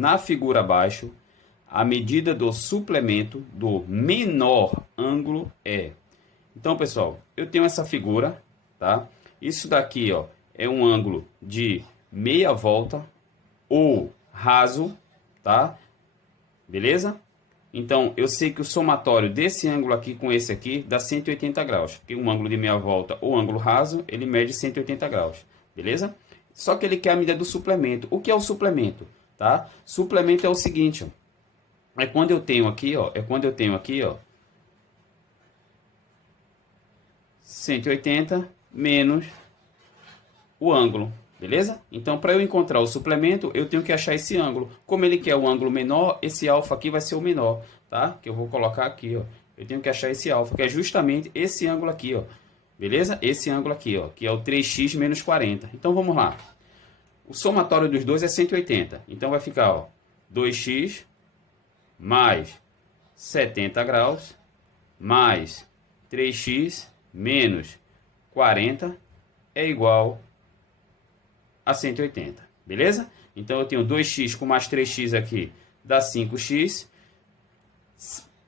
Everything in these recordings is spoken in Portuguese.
na figura abaixo, a medida do suplemento do menor ângulo é. Então, pessoal, eu tenho essa figura, tá? Isso daqui, ó, é um ângulo de meia volta ou raso, tá? Beleza? Então, eu sei que o somatório desse ângulo aqui com esse aqui dá 180 graus. Porque um ângulo de meia volta ou ângulo raso, ele mede 180 graus. Beleza? Só que ele quer a medida do suplemento. O que é o suplemento? Tá? Suplemento é o seguinte, ó. É quando eu tenho aqui, ó. 180 menos o ângulo. Beleza? Então, para eu encontrar o suplemento, eu tenho que achar esse ângulo. Como ele quer o ângulo menor, esse alfa aqui vai ser o menor, tá? Que eu vou colocar aqui, ó. Eu tenho que achar esse alfa, que é justamente esse ângulo aqui, ó. Beleza? Esse ângulo aqui, ó, que é o 3x menos 40. Então, vamos lá. O somatório dos dois é 180. Então, vai ficar, ó, 2x mais 70 graus mais 3x menos 40 é igual a 180, beleza? Então eu tenho 2x com mais 3x aqui, dá 5x,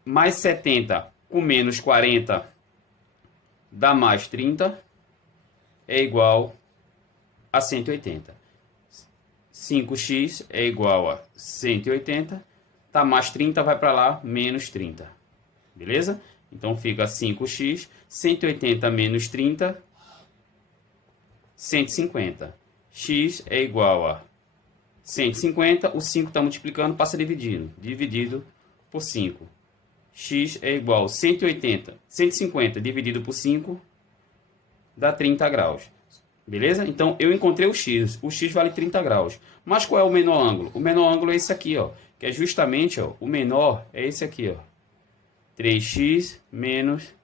mais 70 com menos 40 dá mais 30, é igual a 180. 5x é igual a 180, tá mais 30, vai para lá, menos 30, beleza? Então fica 5x, 180 menos 30, 150. X é igual a 150, o 5 está multiplicando, passa dividido por 5. X é igual a 150 dividido por 5, dá 30 graus. Beleza? Então, eu encontrei o X vale 30 graus. Mas qual é o menor ângulo? O menor ângulo é esse aqui, ó, que é justamente, ó, o menor é esse aqui, ó, 3x menos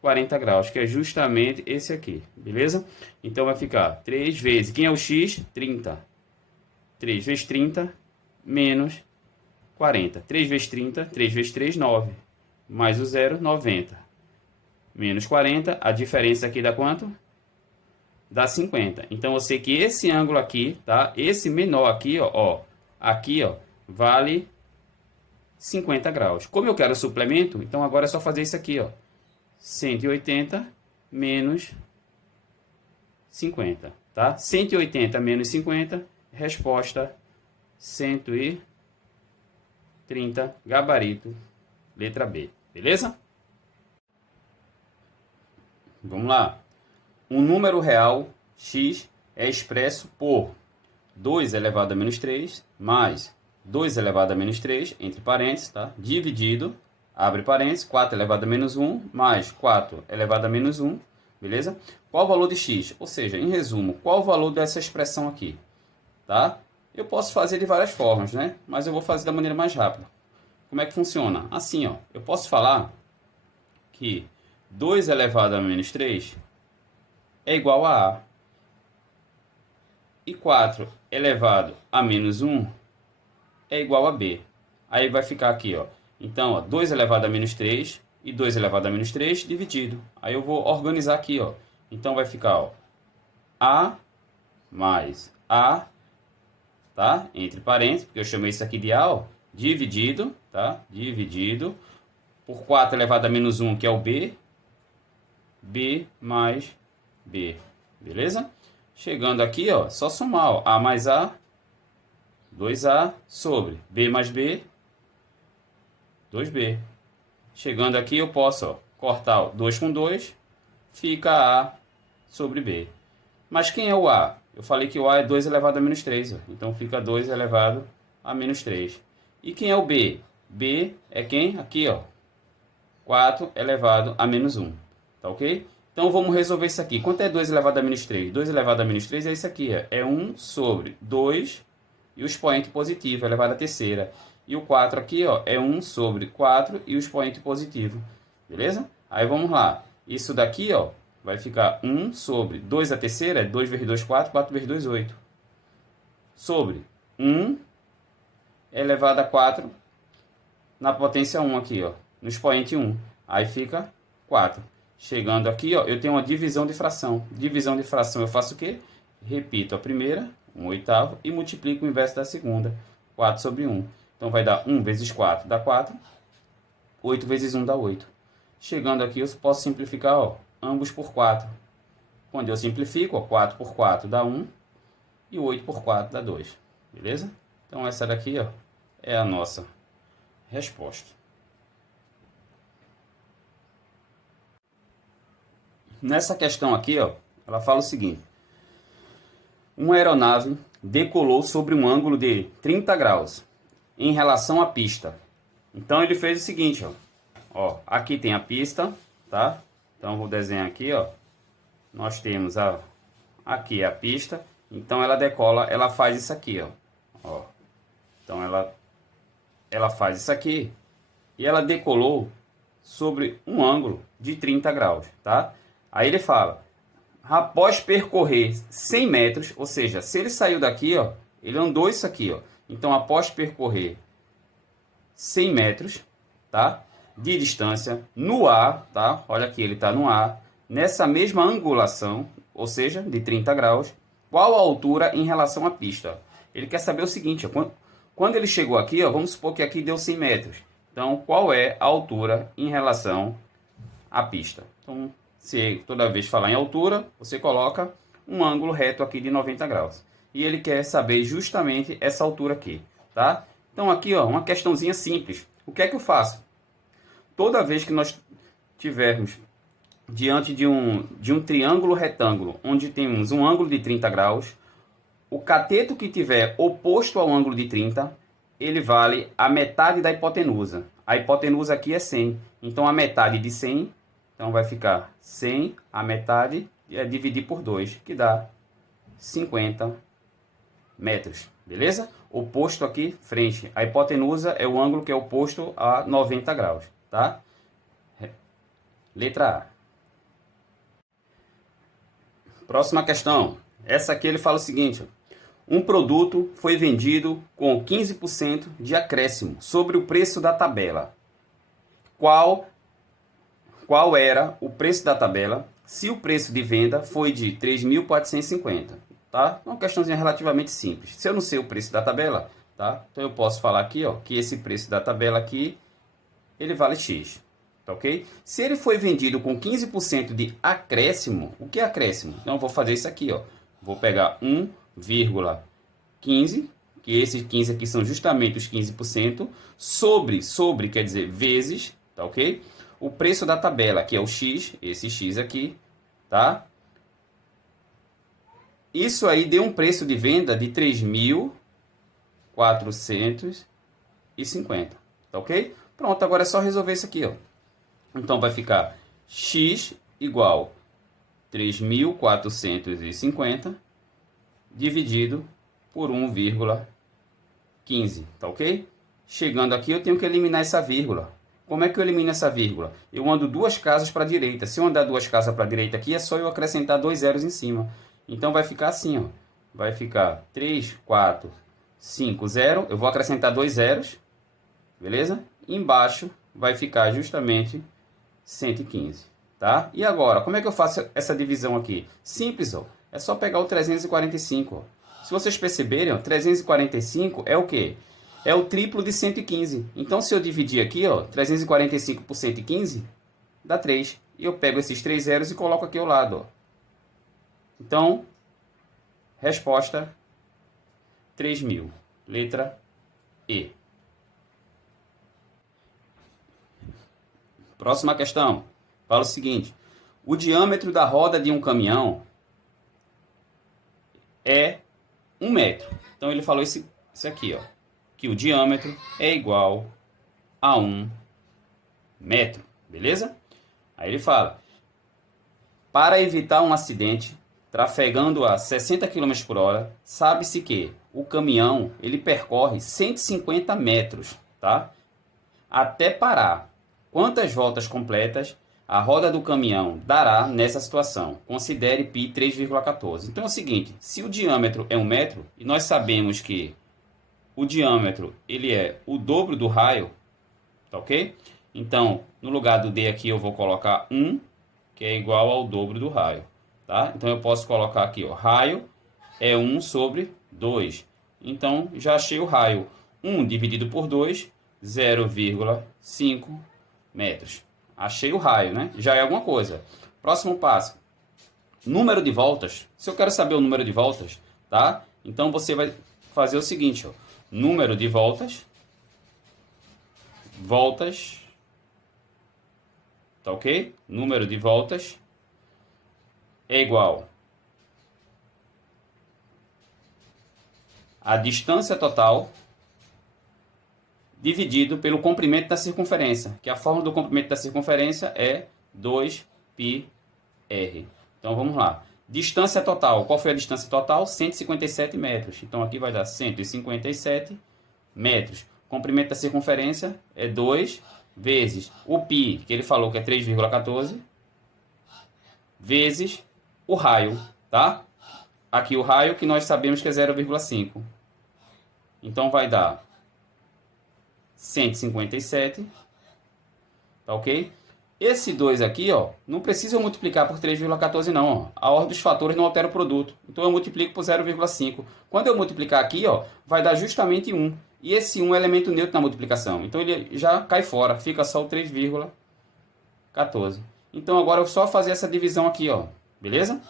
40 graus, que é justamente esse aqui, beleza? Então vai ficar 3 vezes, quem é o x? 30. 3 vezes 30 menos 40. 3 vezes 30, 3 vezes 3, 9. Mais o 0, 90. Menos 40, a diferença aqui dá quanto? Dá 50. Então eu sei que esse ângulo aqui, tá? Esse menor aqui, ó, aqui, ó, vale 50 graus. Como eu quero suplemento, então agora é só fazer isso aqui, ó. 180 menos 50, tá? 180 menos 50, resposta 130, gabarito, letra B, beleza? Vamos lá. Um número real, x, é expresso por 2 elevado a menos 3, mais 2 elevado a menos 3, entre parênteses, tá? Dividido, abre parênteses, 4 elevado a menos 1, mais 4 elevado a menos 1, beleza? Qual o valor de x? Ou seja, em resumo, qual o valor dessa expressão aqui? Tá? Eu posso fazer de várias formas, né? Mas eu vou fazer da maneira mais rápida. Como é que funciona? Assim, ó, eu posso falar que 2 elevado a menos 3 é igual a A. E 4 elevado a menos 1 é igual a B. Aí vai ficar aqui, ó. Então, ó, 2 elevado a menos 3 e 2 elevado a menos 3 dividido. Aí eu vou organizar aqui, ó. Então vai ficar, ó, A mais A, tá? Entre parênteses, porque eu chamei isso aqui de A, ó, dividido, tá? Dividido por 4 elevado a menos 1, que é o B. B mais B, beleza? Chegando aqui, ó, só somar, ó, A mais A, 2A, sobre B mais B, 2B. Chegando aqui, eu posso, ó, cortar, ó, 2 com 2, fica A sobre B. Mas quem é o A? Eu falei que o A é 2 elevado a menos 3, ó, então fica 2 elevado a menos 3. E quem é o B? B é quem? Aqui, ó, 4 elevado a menos 1, tá ok? Então vamos resolver isso aqui. Quanto é 2 elevado a menos 3? 2 elevado a menos 3 é isso aqui, ó, é 1 sobre 2 e o expoente positivo elevado à terceira. E o 4 aqui, ó, é 1 sobre 4 e o expoente positivo. Beleza? Aí vamos lá. Isso daqui, ó, vai ficar 1 sobre 2 à terceira, é 2 vezes 2, 4, 4 vezes 2, 8. Sobre 1 elevado a 4 na potência 1 aqui, ó, no expoente 1. Aí fica 4. Chegando aqui, ó, eu tenho uma divisão de fração. Divisão de fração eu faço o quê? Repito a primeira, 1/8, e multiplico o inverso da segunda. 4 sobre 1. Então vai dar 1 vezes 4 dá 4. 8 vezes 1 dá 8. Chegando aqui eu posso simplificar, ó, ambos por 4. Quando eu simplifico, ó, 4 por 4 dá 1 e 8 por 4 dá 2. Beleza? Então essa daqui, ó, é a nossa resposta. Nessa questão aqui, ó, ela fala o seguinte: uma aeronave decolou sobre um ângulo de 30 graus em relação à pista. Então ele fez o seguinte, ó, aqui tem a pista, tá? Então eu vou desenhar aqui, ó. Nós temos aqui a pista. Então ela decola, ela faz isso aqui, ó. Então ela faz isso aqui e ela decolou sobre um ângulo de 30 graus, tá? Aí ele fala: após percorrer 100 metros, ou seja, se ele saiu daqui, ó, ele andou isso aqui, ó. Então, após percorrer 100 metros, tá, de distância, no ar, tá? Olha aqui, ele está no ar, nessa mesma angulação, ou seja, de 30 graus, qual a altura em relação à pista? Ele quer saber o seguinte, ó, quando ele chegou aqui, ó, vamos supor que aqui deu 100 metros. Então, qual é a altura em relação à pista? Então, se toda vez falar em altura, você coloca um ângulo reto aqui de 90 graus. E ele quer saber justamente essa altura aqui, tá? Então aqui, ó, uma questãozinha simples. O que é que eu faço? Toda vez que nós tivermos diante de um triângulo retângulo, onde temos um ângulo de 30 graus, o cateto que tiver oposto ao ângulo de 30, ele vale a metade da hipotenusa. A hipotenusa aqui é 100. Então a metade de 100... Então vai ficar 100, a metade, é dividir por 2, que dá 50 metros. Beleza? Oposto aqui, frente. A hipotenusa é o ângulo que é oposto a 90 graus. Tá? Letra A. Próxima questão. Essa aqui ele fala o seguinte: um produto foi vendido com 15% de acréscimo sobre o preço da tabela. Qual era o preço da tabela se o preço de venda foi de 3.450, tá? Uma questãozinha relativamente simples. Se eu não sei o preço da tabela, tá? Então eu posso falar aqui, ó, que esse preço da tabela aqui, ele vale X, tá ok? Se ele foi vendido com 15% de acréscimo, o que é acréscimo? Então eu vou fazer isso aqui, ó. Vou pegar 1,15, que esses 15 aqui são justamente os 15%, sobre quer dizer vezes, tá ok? O preço da tabela, que é o X, esse X aqui, tá? Isso aí deu um preço de venda de 3.450, tá ok? Pronto, agora é só resolver isso aqui, ó. Então vai ficar X igual 3.450 dividido por 1,15, tá ok? Chegando aqui eu tenho que eliminar essa vírgula. Como é que eu elimino essa vírgula? Eu ando 2 casas para a direita. Se eu andar 2 casas para a direita aqui, é só eu acrescentar 2 zeros em cima. Então vai ficar assim, ó. Vai ficar 3, 4, 5, 0. Eu vou acrescentar 2 zeros. Beleza? Embaixo vai ficar justamente 115. Tá? E agora, como é que eu faço essa divisão aqui? Simples, ó. É só pegar o 345. Ó. Se vocês perceberem, ó, 345 é o quê? É o triplo de 115. Então, se eu dividir aqui, ó, 345 por 115, dá 3. E eu pego esses 3 zeros e coloco aqui ao lado. Ó. Então, resposta 3.000. Letra E. Próxima questão. Fala o seguinte: o diâmetro da roda de um caminhão é 1 metro. Então, ele falou isso aqui, ó. Que o diâmetro é igual a 1 metro, beleza? Aí ele fala: para evitar um acidente, trafegando a 60 km por hora, sabe-se que o caminhão ele percorre 150 metros, tá? Até parar. Quantas voltas completas a roda do caminhão dará nessa situação? Considere π 3,14. Então é o seguinte: se o diâmetro é 1 metro, e nós sabemos que o diâmetro ele é o dobro do raio, tá ok? Então, no lugar do D aqui eu vou colocar 1, que é igual ao dobro do raio, tá? Então eu posso colocar aqui, ó, raio é 1 sobre 2. Então, já achei o raio. 1 dividido por 2, 0,5 metros. Achei o raio, né? Já é alguma coisa. Próximo passo. Número de voltas. Se eu quero saber o número de voltas, tá? Então você vai fazer o seguinte, ó. Número de voltas. Voltas. Tá ok? Número de voltas é igual a distância total dividido pelo comprimento da circunferência, que a fórmula do comprimento da circunferência é 2πr. Então vamos lá. Distância total. Qual foi a distância total? 157 metros. Então aqui vai dar 157 metros. Comprimento da circunferência é 2 vezes o π, que ele falou que é 3,14, vezes o raio, tá? Aqui o raio que nós sabemos que é 0,5. Então vai dar 157, tá ok? Esse 2 aqui, ó, não precisa eu multiplicar por 3,14 não, ó. A ordem dos fatores não altera o produto. Então eu multiplico por 0,5. Quando eu multiplicar aqui, ó, vai dar justamente 1. E esse 1 é elemento neutro na multiplicação. Então ele já cai fora, fica só o 3,14. Então agora eu só fazer essa divisão aqui, ó. Beleza?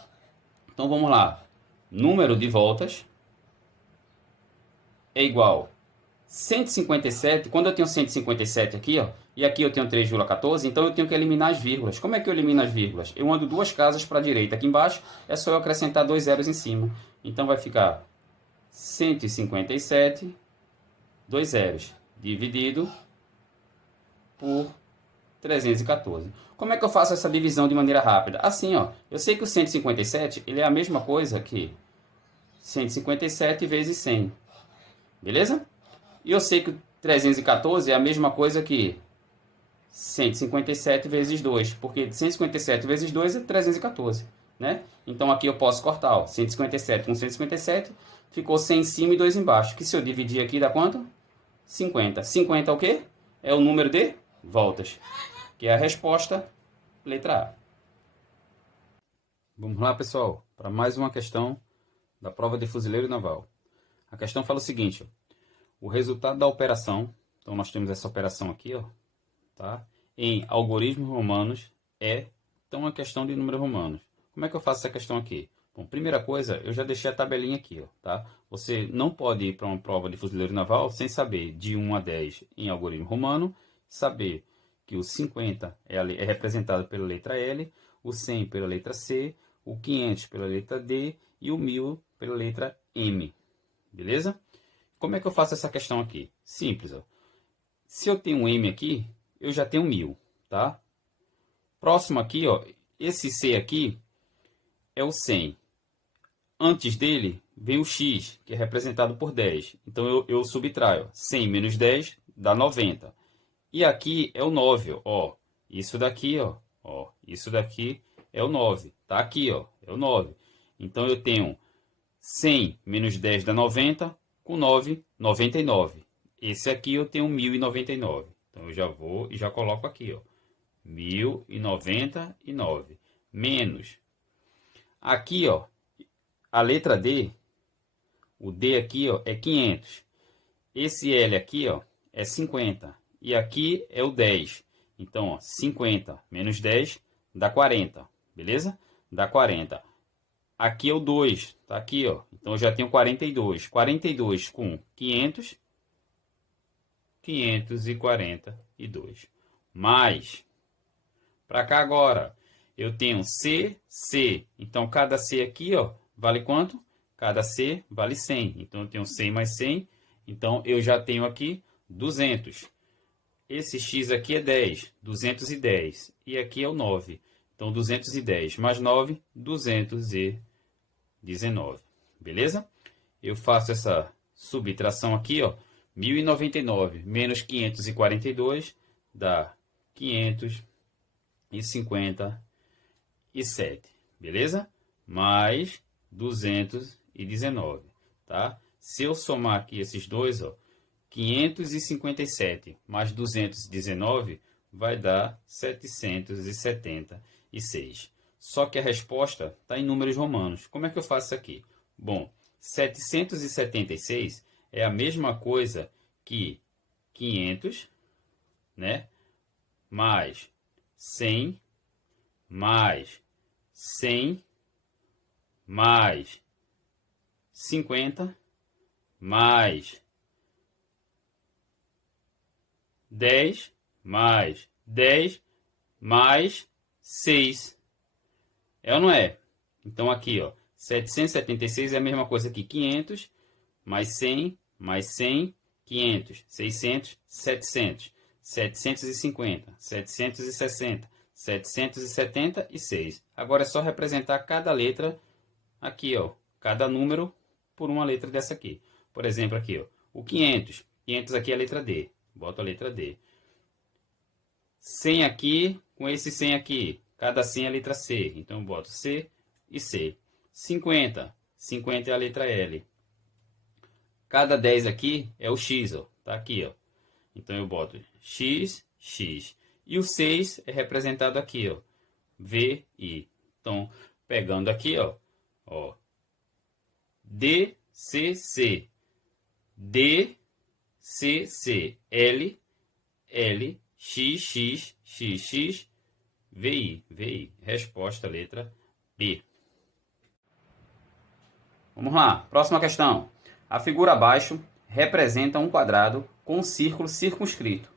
Então vamos lá. Número de voltas é igual 157, quando eu tenho 157 aqui, ó, e aqui eu tenho 3,14, então eu tenho que eliminar as vírgulas. Como é que eu elimino as vírgulas? Eu ando duas casas para a direita. Aqui embaixo é só eu acrescentar 2 zeros em cima. Então vai ficar 157, 2 zeros, dividido por 314. Como é que eu faço essa divisão de maneira rápida? Assim, ó, eu sei que o 157 ele é a mesma coisa que 157 vezes 100. Beleza? E eu sei que o 314 é a mesma coisa que 157 vezes 2, porque 157 vezes 2 é 314, né? Então aqui eu posso cortar, ó, 157 com 157, ficou 100 em cima e 2 embaixo, que se eu dividir aqui dá quanto? 50. 50 é o quê? É o número de voltas, que é a resposta, letra A. Vamos lá, pessoal, para mais uma questão da prova de fuzileiro naval. A questão fala o seguinte, ó, o resultado da operação, então nós temos essa operação aqui, ó, tá? Em algoritmos romanos é, então, uma questão de números romanos. Como é que eu faço essa questão aqui? Bom, primeira coisa, eu já deixei a tabelinha aqui, ó, tá? Você não pode ir para uma prova de fuzileiro naval sem saber de 1 a 10 em algoritmo romano, saber que o 50 é representado pela letra L, o 100 pela letra C, o 500 pela letra D e o 1000 pela letra M. Beleza? Como é que eu faço essa questão aqui? Simples, ó. Se eu tenho um M aqui, eu já tenho 1000, tá? Próximo aqui, ó, esse C aqui é o 100. Antes dele vem o X, que é representado por 10. Então eu subtraio. 100 menos 10 dá 90. E aqui é o 9, ó. Isso daqui, ó. Isso daqui é o 9. Tá aqui, ó. É o 9. Então eu tenho 100 menos 10 dá 90. Com 9, 99. Esse aqui eu tenho 1099. Então eu já vou e já coloco aqui, ó. 1099. Menos. Aqui, ó. A letra D. O D aqui, ó, é 500. Esse L aqui, ó, é 50. E aqui é o 10. Então, ó, 50 menos 10 dá 40. Beleza? Dá 40. Aqui é o 2. Tá aqui, ó. Então eu já tenho 42. 42 com 500. 542. Mais. Para cá agora. Eu tenho C, C. Então cada C aqui, ó, vale quanto? Cada C vale 100. Então eu tenho 100 mais 100. Então eu já tenho aqui 200. Esse X aqui é 10. 210. E aqui é o 9. Então 210 mais 9, 219. Beleza? Eu faço essa subtração aqui, ó. 1099 menos 542 dá 557. Beleza? Mais 219, tá? Se eu somar aqui esses dois, ó, 557 mais 219 vai dar 776. Só que a resposta está em números romanos. Como é que eu faço isso aqui? Bom, 776 é a mesma coisa que 500, né, mais 100, mais 100, mais 50, mais 10, mais 10, mais 6. É ou não é? Então aqui, ó, 776 é a mesma coisa que 500, mais 100, mais 100, 500, 600, 700, 750, 760, 776. Agora é só representar cada letra aqui, ó, cada número por uma letra dessa aqui. Por exemplo, aqui, ó, o 500. 500 aqui é a letra D. Boto a letra D. 100 aqui com esse 100 aqui. Cada 100 é a letra C. Então eu boto C e C. 50. 50 é a letra L. Cada 10 aqui é o X, ó. Tá aqui, ó. Então eu boto X, X. E o 6 é representado aqui, ó. V, I. Então, pegando aqui, ó. D, C, C. D, C, C. L, L. X, X, X, X. V, I, V, I. Resposta, letra B. Vamos lá. Próxima questão. A figura abaixo representa um quadrado com um círculo circunscrito.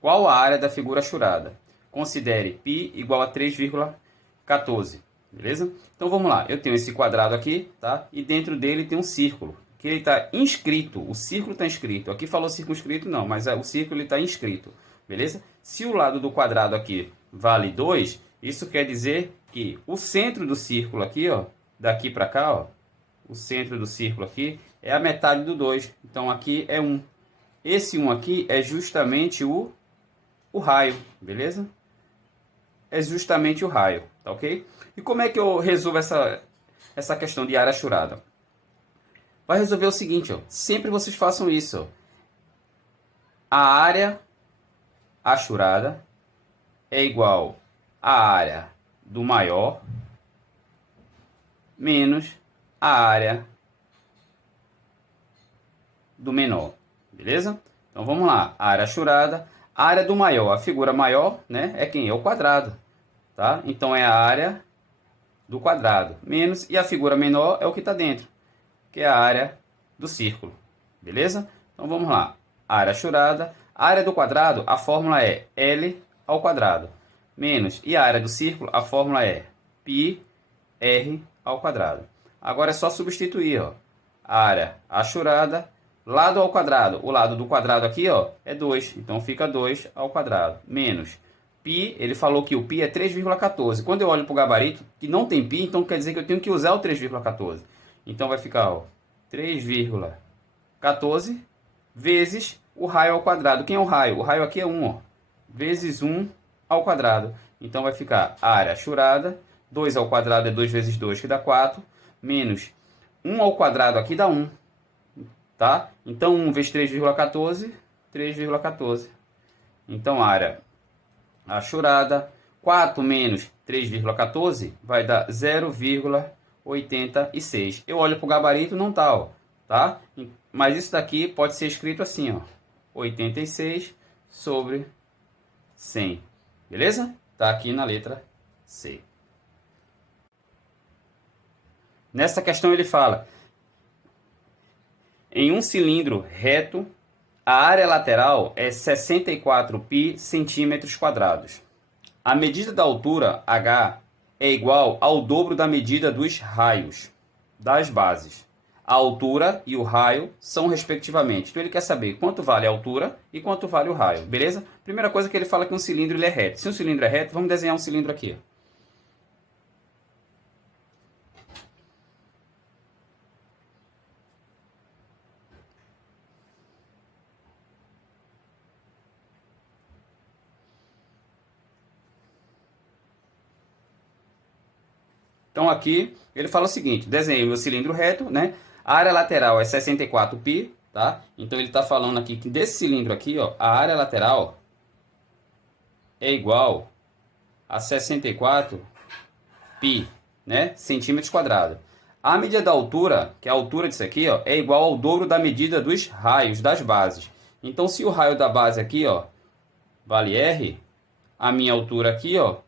Qual a área da figura achurada? Considere π igual a 3,14. Beleza? Então vamos lá. Eu tenho esse quadrado aqui, tá? E dentro dele tem um círculo. Que ele está inscrito. O círculo está inscrito. Aqui falou circunscrito, não, mas o círculo está inscrito. Beleza? Se o lado do quadrado aqui vale 2, isso quer dizer que o centro do círculo aqui, ó, daqui para cá, ó, o centro do círculo aqui é a metade do 2. Então aqui é 1. Esse 1 aqui é justamente o raio, beleza? É justamente o raio, tá ok? E como é que eu resolvo essa questão de área achurada? Vai resolver o seguinte, ó. Sempre vocês façam isso, ó. A área achurada é igual à área do maior menos a área do menor, beleza? Então vamos lá, a área achurada, a área do maior, a figura maior, né, é quem? É o quadrado, tá? Então é a área do quadrado, menos, e a figura menor é o que está dentro, que é a área do círculo, beleza? Então vamos lá, área achurada, a área do quadrado, a fórmula é L ao quadrado, menos, e a área do círculo, a fórmula é πr ao quadrado. Agora é só substituir, ó, a área achurada, lado ao quadrado, o lado do quadrado aqui, ó, é 2, então fica 2 ao quadrado, menos, π, ele falou que o π é 3,14, quando eu olho para o gabarito, que não tem π, então quer dizer que eu tenho que usar o 3,14, então vai ficar, ó, 3,14 vezes o raio ao quadrado. Quem é o raio? O raio aqui é 1, ó, vezes 1 ao quadrado, então vai ficar a área achurada, 2 ao quadrado é 2 vezes 2, que dá 4, menos 1 ao quadrado aqui dá 1, tá? Então 1 vezes 3,14, 3,14. Então a área achurada, 4 menos 3,14 vai dar 0,86. Eu olho para o gabarito, não tá, ó, tá? Mas isso daqui pode ser escrito assim, ó, 86 sobre 100, beleza? Tá aqui na letra C. Nessa questão ele fala, em um cilindro reto, a área lateral é 64 π centímetros quadrados. A medida da altura, h, é igual ao dobro da medida dos raios das bases. A altura e o raio são respectivamente. Então ele quer saber quanto vale a altura e quanto vale o raio, beleza? Primeira coisa que ele fala que um cilindro ele é reto. Se um cilindro é reto, vamos desenhar um cilindro aqui. Então aqui ele fala o seguinte, desenhei meu cilindro reto, né? A área lateral é 64 π, tá? Então ele está falando aqui que desse cilindro aqui, ó, a área lateral é igual a 64 π, né? Centímetros quadrados. A medida da altura, que é a altura disso aqui, ó, é igual ao dobro da medida dos raios das bases. Então, se o raio da base aqui, ó, vale R, a minha altura aqui, ó,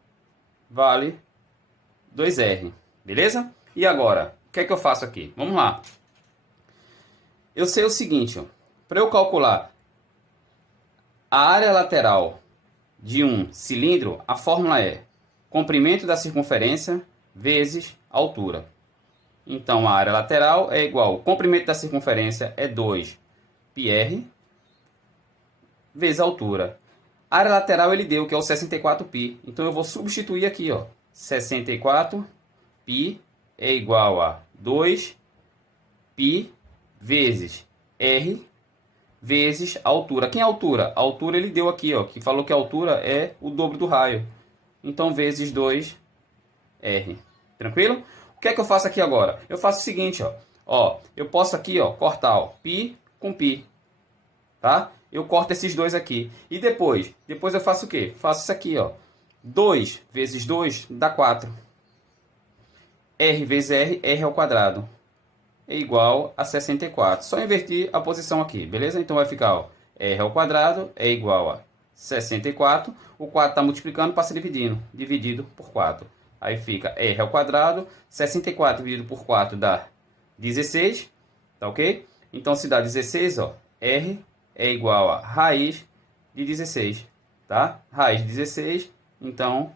vale 2R. Beleza? E agora, o que é que eu faço aqui? Vamos lá. Eu sei o seguinte, ó, para eu calcular a área lateral de um cilindro, a fórmula é comprimento da circunferência vezes altura. Então, a área lateral é igual ao comprimento da circunferência é 2πr vezes a altura. A área lateral ele deu, que é o 64π. Então, eu vou substituir aqui, ó. 64π é igual a 2π vezes r vezes a altura. Quem é a altura? A altura ele deu aqui, ó, que falou que a altura é o dobro do raio. Então, vezes 2r. Tranquilo? O que é que eu faço aqui agora? Eu faço o seguinte, ó, eu posso aqui, ó, cortar, ó, π com π, tá? Eu corto esses dois aqui. E depois eu faço o quê? Faço isso aqui, ó. 2 vezes 2 dá 4. R vezes R ao quadrado é igual a 64. Só invertir a posição aqui, beleza? Então vai ficar, ó, R ao quadrado é igual a 64. O 4 está multiplicando, passa dividindo. Dividido por 4. Aí fica R ao quadrado. 64 dividido por 4 dá 16. Tá ok? Então se dá 16, ó, R é igual a raiz de 16. Tá? Raiz de 16, então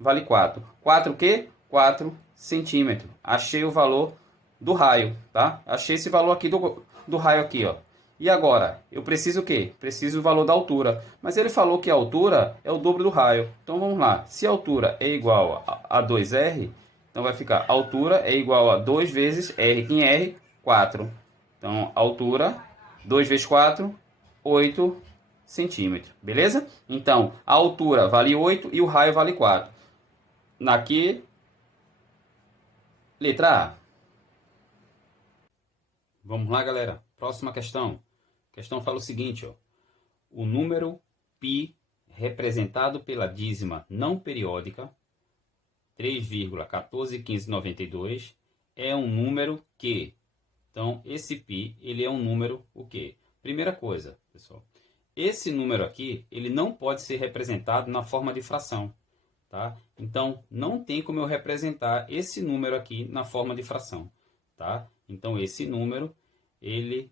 vale 4. 4 o quê? 4 centímetros. Achei o valor do raio, tá? Achei esse valor aqui do raio aqui, ó. E agora, eu preciso o quê? Preciso o valor da altura. Mas ele falou que a altura é o dobro do raio. Então vamos lá. Se a altura é igual a 2R, então vai ficar a altura é igual a 2 vezes R. Em R, 4. Então, a altura, 2 vezes 4, 8 centímetros. Beleza? Então, a altura vale 8 e o raio vale 4. Aqui, letra A. Vamos lá, galera. Próxima questão. A questão fala o seguinte, ó. O número π representado pela dízima não periódica 3,141592 é um número que... Então, esse π, ele é um número o quê? Primeira coisa, pessoal. Esse número aqui, ele não pode ser representado na forma de fração, tá? Então, não tem como eu representar esse número aqui na forma de fração, tá? Então, esse número, ele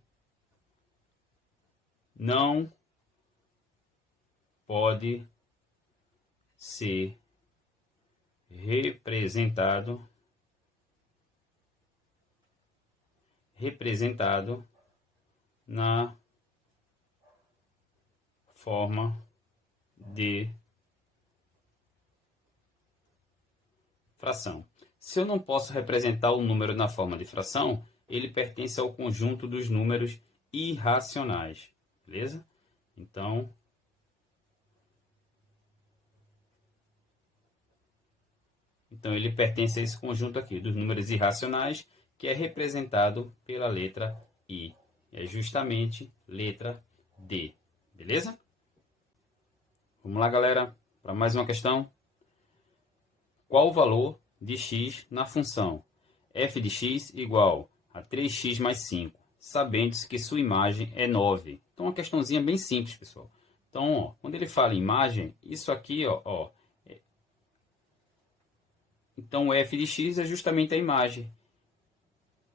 não pode ser representado na forma de fração. Se eu não posso representar o número na forma de fração, ele pertence ao conjunto dos números irracionais, beleza? Então, ele pertence a esse conjunto aqui, dos números irracionais, que é representado pela letra I. É justamente letra D, beleza? Vamos lá, galera, para mais uma questão. Qual o valor de x na função f de x igual a 3x mais 5, sabendo-se que sua imagem é 9? Então, uma questãozinha bem simples, pessoal. Então, ó, quando ele fala imagem, isso aqui, ó, então o f de x é justamente a imagem.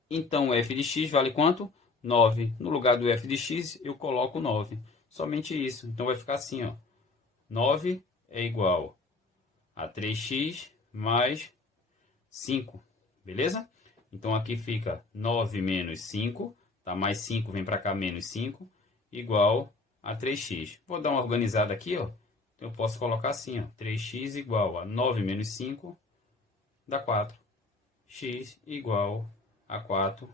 Então, o f de x vale quanto? 9. No lugar do f de x, eu coloco 9. Somente isso. Então, vai ficar assim, ó. 9 é igual a 3x mais 5. Beleza? Então, aqui fica 9 menos 5. Tá? Mais 5 vem para cá, menos 5. Igual a 3x. Vou dar uma organizada aqui, ó. Então, eu posso colocar assim, ó. 3x igual a 9 menos 5 dá 4. X igual a 4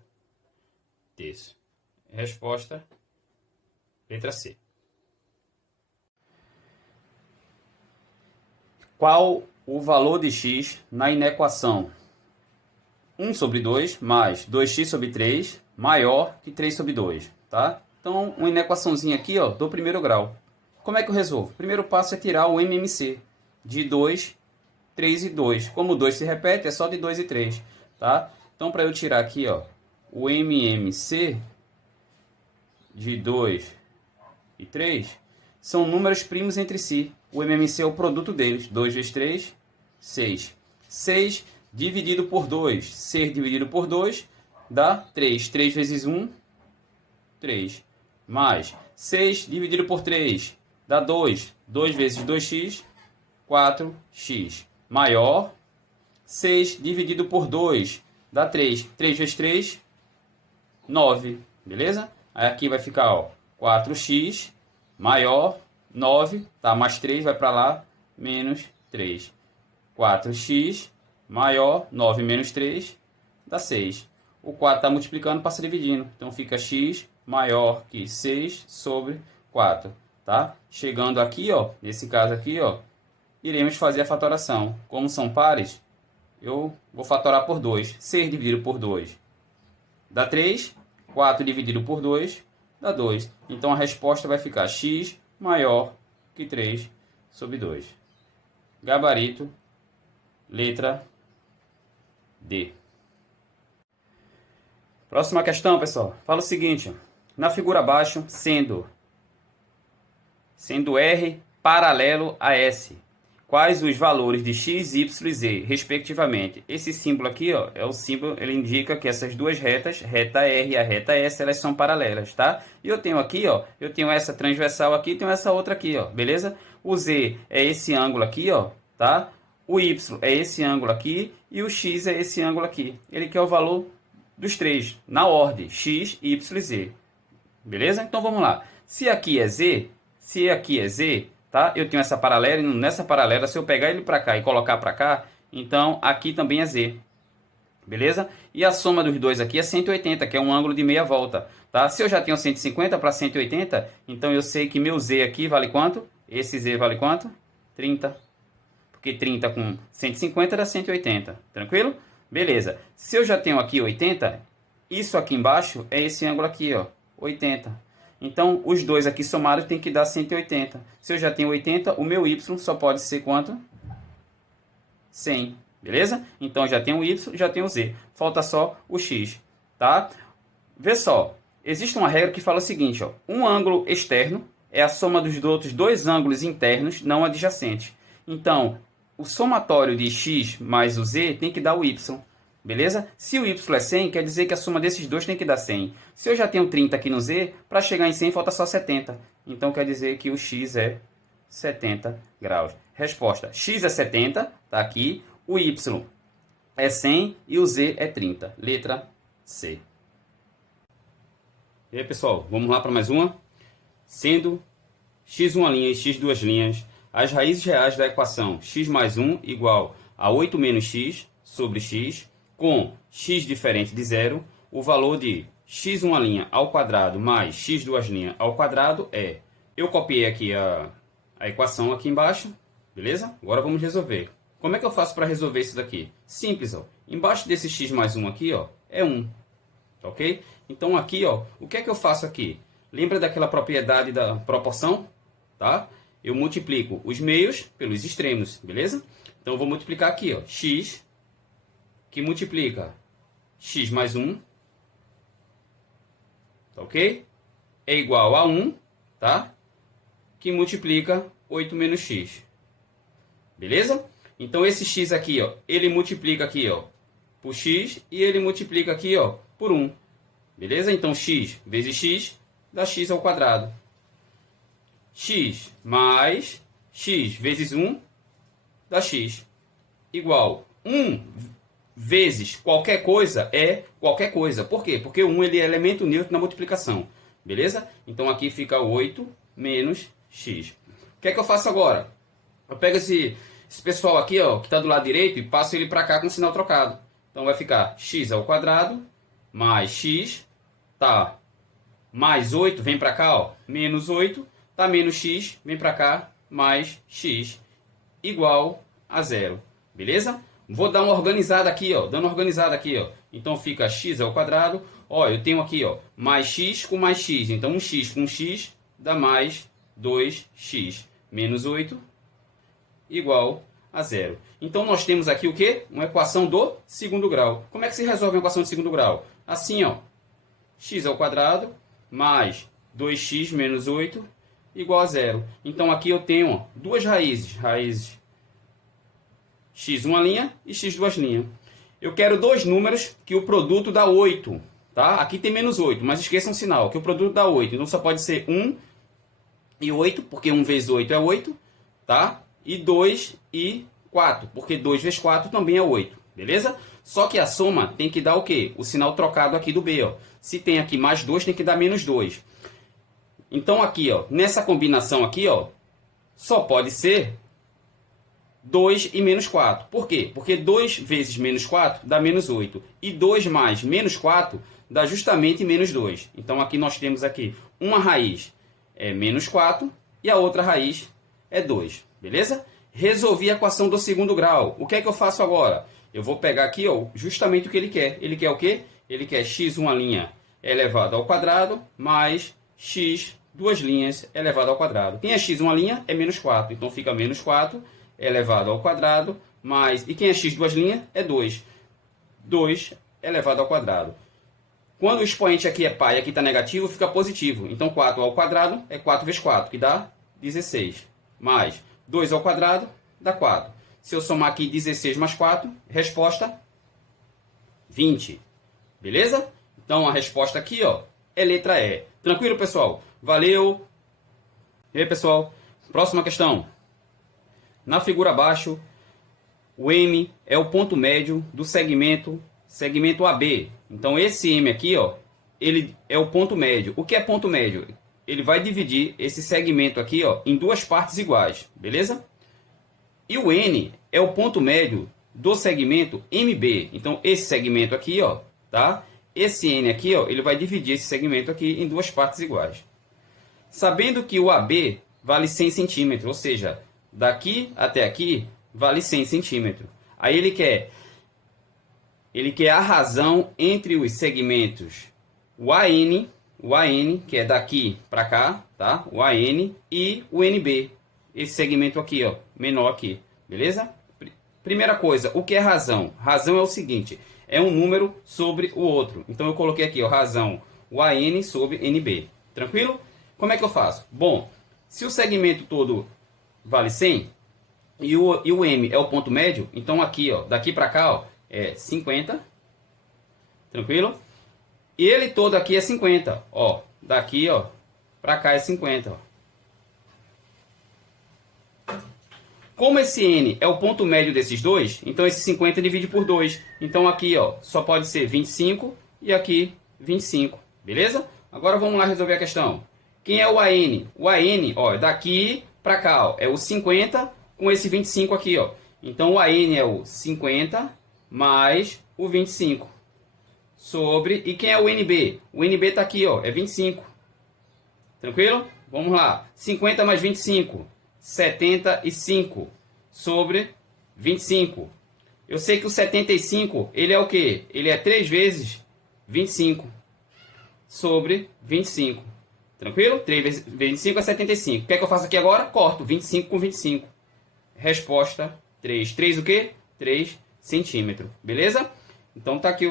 terços. Resposta, letra C. Qual o valor de x na inequação 1 sobre 2 mais 2x sobre 3 maior que 3 sobre 2? Tá? Então, uma inequaçãozinha aqui, ó, do primeiro grau. Como é que eu resolvo? O primeiro passo é tirar o MMC de 2, 3 e 2. Como 2 se repete, é só de 2 e 3. Tá? Então, para eu tirar aqui, ó, o MMC de 2, e 3 são números primos entre si. O MMC é o produto deles. 2 vezes 3, 6. 6 dividido por 2. 6 dividido por 2 dá 3. 3 vezes 1, 3. Mais 6 dividido por 3 dá 2. 2 vezes 2x, 4x. Maior 6 dividido por 2 dá 3. 3 vezes 3, 9. Beleza? Aí aqui vai ficar, ó, 4x maior 9, tá? Mais 3 vai para lá, menos 3. 4x maior 9 menos 3 dá 6. O 4 está multiplicando, passa dividindo. Então fica x maior que 6 sobre 4. Tá? Chegando aqui, ó, nesse caso aqui, ó, iremos fazer a fatoração. Como são pares, eu vou fatorar por 2. 6 dividido por 2 dá 3. 4 dividido por 2 dá 2. Então a resposta vai ficar x maior que 3 sobre 2. Gabarito, letra D. Próxima questão, pessoal. Fala o seguinte, ó. Na figura abaixo, sendo R paralelo a S, quais os valores de x, y e z, respectivamente? Esse símbolo aqui, ó, é o símbolo, ele indica que essas duas retas, reta R e a reta S, elas são paralelas, tá? E eu tenho aqui, ó, eu tenho essa transversal aqui, tenho essa outra aqui, ó, beleza? O z é esse ângulo aqui, ó, tá? O y é esse ângulo aqui e o x é esse ângulo aqui. Ele quer o valor dos três, na ordem, x, y e z. Beleza? Então vamos lá. Se aqui é z, tá? Eu tenho essa paralela e nessa paralela, se eu pegar ele para cá e colocar para cá, então aqui também é z. Beleza? E a soma dos dois aqui é 180, que é um ângulo de meia volta, tá? Se eu já tenho 150 para 180, então eu sei que meu z aqui vale quanto? Esse z vale quanto? 30. Porque 30 com 150 dá 180. Tranquilo? Beleza. Se eu já tenho aqui 80, isso aqui embaixo é esse ângulo aqui, ó, 80. Então, os dois aqui somados tem que dar 180. Se eu já tenho 80, o meu y só pode ser quanto? 100. Beleza? Então, já tenho o y, já tenho o z. Falta só o x, tá? Vê só. Existe uma regra que fala o seguinte, ó. Um ângulo externo é a soma dos outros dois ângulos internos não adjacentes. Então, o somatório de x mais o z tem que dar o y. Beleza? Se o y é 100, quer dizer que a soma desses dois tem que dar 100. Se eu já tenho 30 aqui no z, para chegar em 100 falta só 70. Então quer dizer que o x é 70 graus. Resposta: x é 70, tá aqui. O y é 100 e o z é 30. Letra C. E aí, pessoal, vamos lá para mais uma. Sendo x uma linha e x duas linhas, as raízes reais da equação x mais 1 igual a 8 menos x sobre x, com x diferente de zero, o valor de x uma linha ao quadrado mais x duas linhas ao quadrado é... Eu copiei aqui a equação aqui embaixo, beleza? Agora vamos resolver. Como é que eu faço para resolver isso daqui? Simples, ó. Embaixo desse x mais 1 aqui, ó, é 1. Ok? Então aqui, ó, o que é que eu faço aqui? Lembra daquela propriedade da proporção? Tá? Eu multiplico os meios pelos extremos, beleza? Então eu vou multiplicar aqui, ó, x, que multiplica x mais 1, tá ok? É igual a 1, tá? Que multiplica 8 menos x. Beleza? Então esse x aqui, ó, ele multiplica aqui, ó, por x e ele multiplica aqui, ó, por 1. Beleza? Então x vezes x dá x ao quadrado. X mais x vezes 1 dá x. Igual 1 vezes qualquer coisa é qualquer coisa. Por quê? Porque o 1 ele é elemento neutro na multiplicação. Beleza? Então aqui fica 8 menos x. O que é que eu faço agora? Eu pego esse pessoal aqui, ó, que está do lado direito e passo ele para cá com o sinal trocado. Então vai ficar x ao quadrado mais x, tá, mais 8, vem para cá, ó, menos 8, tá, menos x, vem para cá, mais x, igual a zero. Beleza? Vou dar uma organizada aqui, ó, dando uma organizada aqui, ó. Então fica x ao quadrado, ó, eu tenho aqui, ó, mais x com mais x. Então 1x com x dá mais 2x, menos 8, igual a zero. Então nós temos aqui o quê? Uma equação do segundo grau. Como é que se resolve uma equação de segundo grau? Assim, ó, x ao quadrado mais 2x menos 8 igual a zero. Então aqui eu tenho ó, duas raízes. Raízes x uma linha e x duas linhas. Eu quero dois números que o produto dá 8. Tá? Aqui tem menos 8, mas esqueçam o sinal, que o produto dá 8. Então só pode ser 1 e 8, porque 1 vezes 8 é 8. Tá? E 2 e 4, porque 2 vezes 4 também é 8. Beleza? Só que a soma tem que dar o quê? O sinal trocado aqui do B. Ó. Se tem aqui mais 2, tem que dar menos 2. Então aqui, ó, nessa combinação aqui, ó, só pode ser 2 e menos 4. Por quê? Porque 2 vezes menos 4 dá menos 8. E 2 mais menos 4 dá justamente menos 2. Então aqui nós temos aqui uma raiz é menos 4 e a outra raiz é 2. Beleza? Resolvi a equação do segundo grau. O que é que eu faço agora? Eu vou pegar aqui ó, justamente o que ele quer. Ele quer o quê? Ele quer x uma linha elevado ao quadrado mais x duas linhas elevado ao quadrado. Quem é x uma linha é menos 4. Então fica menos 4 elevado ao quadrado mais... E quem é x duas linhas é 2. 2 elevado ao quadrado. Quando o expoente aqui é pai e aqui está negativo, fica positivo. Então 4 ao quadrado é 4 vezes 4, que dá 16. Mais 2 ao quadrado dá 4. Se eu somar aqui 16 mais 4, resposta 20. Beleza? Então a resposta aqui ó, é letra E. Tranquilo, pessoal? Valeu! E aí, pessoal? Próxima questão. Na figura abaixo, o M é o ponto médio do segmento AB. Então esse M aqui, ó, ele é o ponto médio. O que é ponto médio? Ele vai dividir esse segmento aqui, ó, em duas partes iguais, beleza? E o N é o ponto médio do segmento MB. Então esse segmento aqui, ó, tá? Esse N aqui, ó, ele vai dividir esse segmento aqui em duas partes iguais. Sabendo que o AB vale 100 centímetros, ou seja, daqui até aqui vale 100 centímetros. Aí ele quer a razão entre os segmentos o AN, que é daqui para cá, tá? O AN e o NB, esse segmento aqui, ó, menor aqui, beleza? Primeira coisa, o que é razão? Razão é o seguinte, é um número sobre o outro. Então eu coloquei aqui, ó, razão, o AN sobre NB. Tranquilo? Como é que eu faço? Bom, se o segmento todo vale 100 e o M é o ponto médio, então aqui, ó, daqui para cá, ó, é 50. Tranquilo? E ele todo aqui é 50, ó. Daqui, ó, para cá é 50, ó. Como esse N é o ponto médio desses dois, então esse 50 divide por 2. Então aqui, ó, só pode ser 25 e aqui 25, beleza? Agora vamos lá resolver a questão. Quem é o AN? O AN, ó, daqui para cá, ó, é o 50 com esse 25 aqui, ó. Então o AN é o 50 mais o 25 sobre... E quem é o NB? O NB está aqui, ó, é 25. Tranquilo? Vamos lá. 50 mais 25, 75 sobre 25. Eu sei que o 75, ele é o quê? Ele é 3 vezes 25 sobre 25. Tranquilo? 3 vezes 25 é 75. O que é que eu faço aqui agora? Corto 25 com 25. Resposta 3. 3 o quê? 3 centímetros. Beleza? Então tá aqui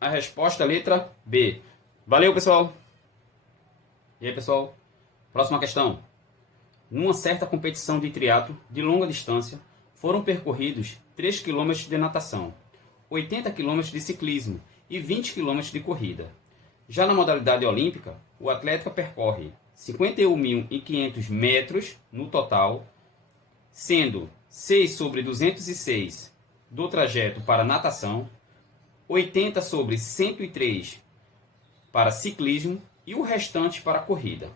a resposta, letra B. Valeu, pessoal! E aí, pessoal? Próxima questão. Numa certa competição de triatlo de longa distância, foram percorridos 3 km de natação, 80 km de ciclismo e 20 km de corrida. Já na modalidade olímpica, o atleta percorre 51.500 metros no total, sendo 6 sobre 206 do trajeto para natação, 80 sobre 103 para ciclismo e o restante para corrida.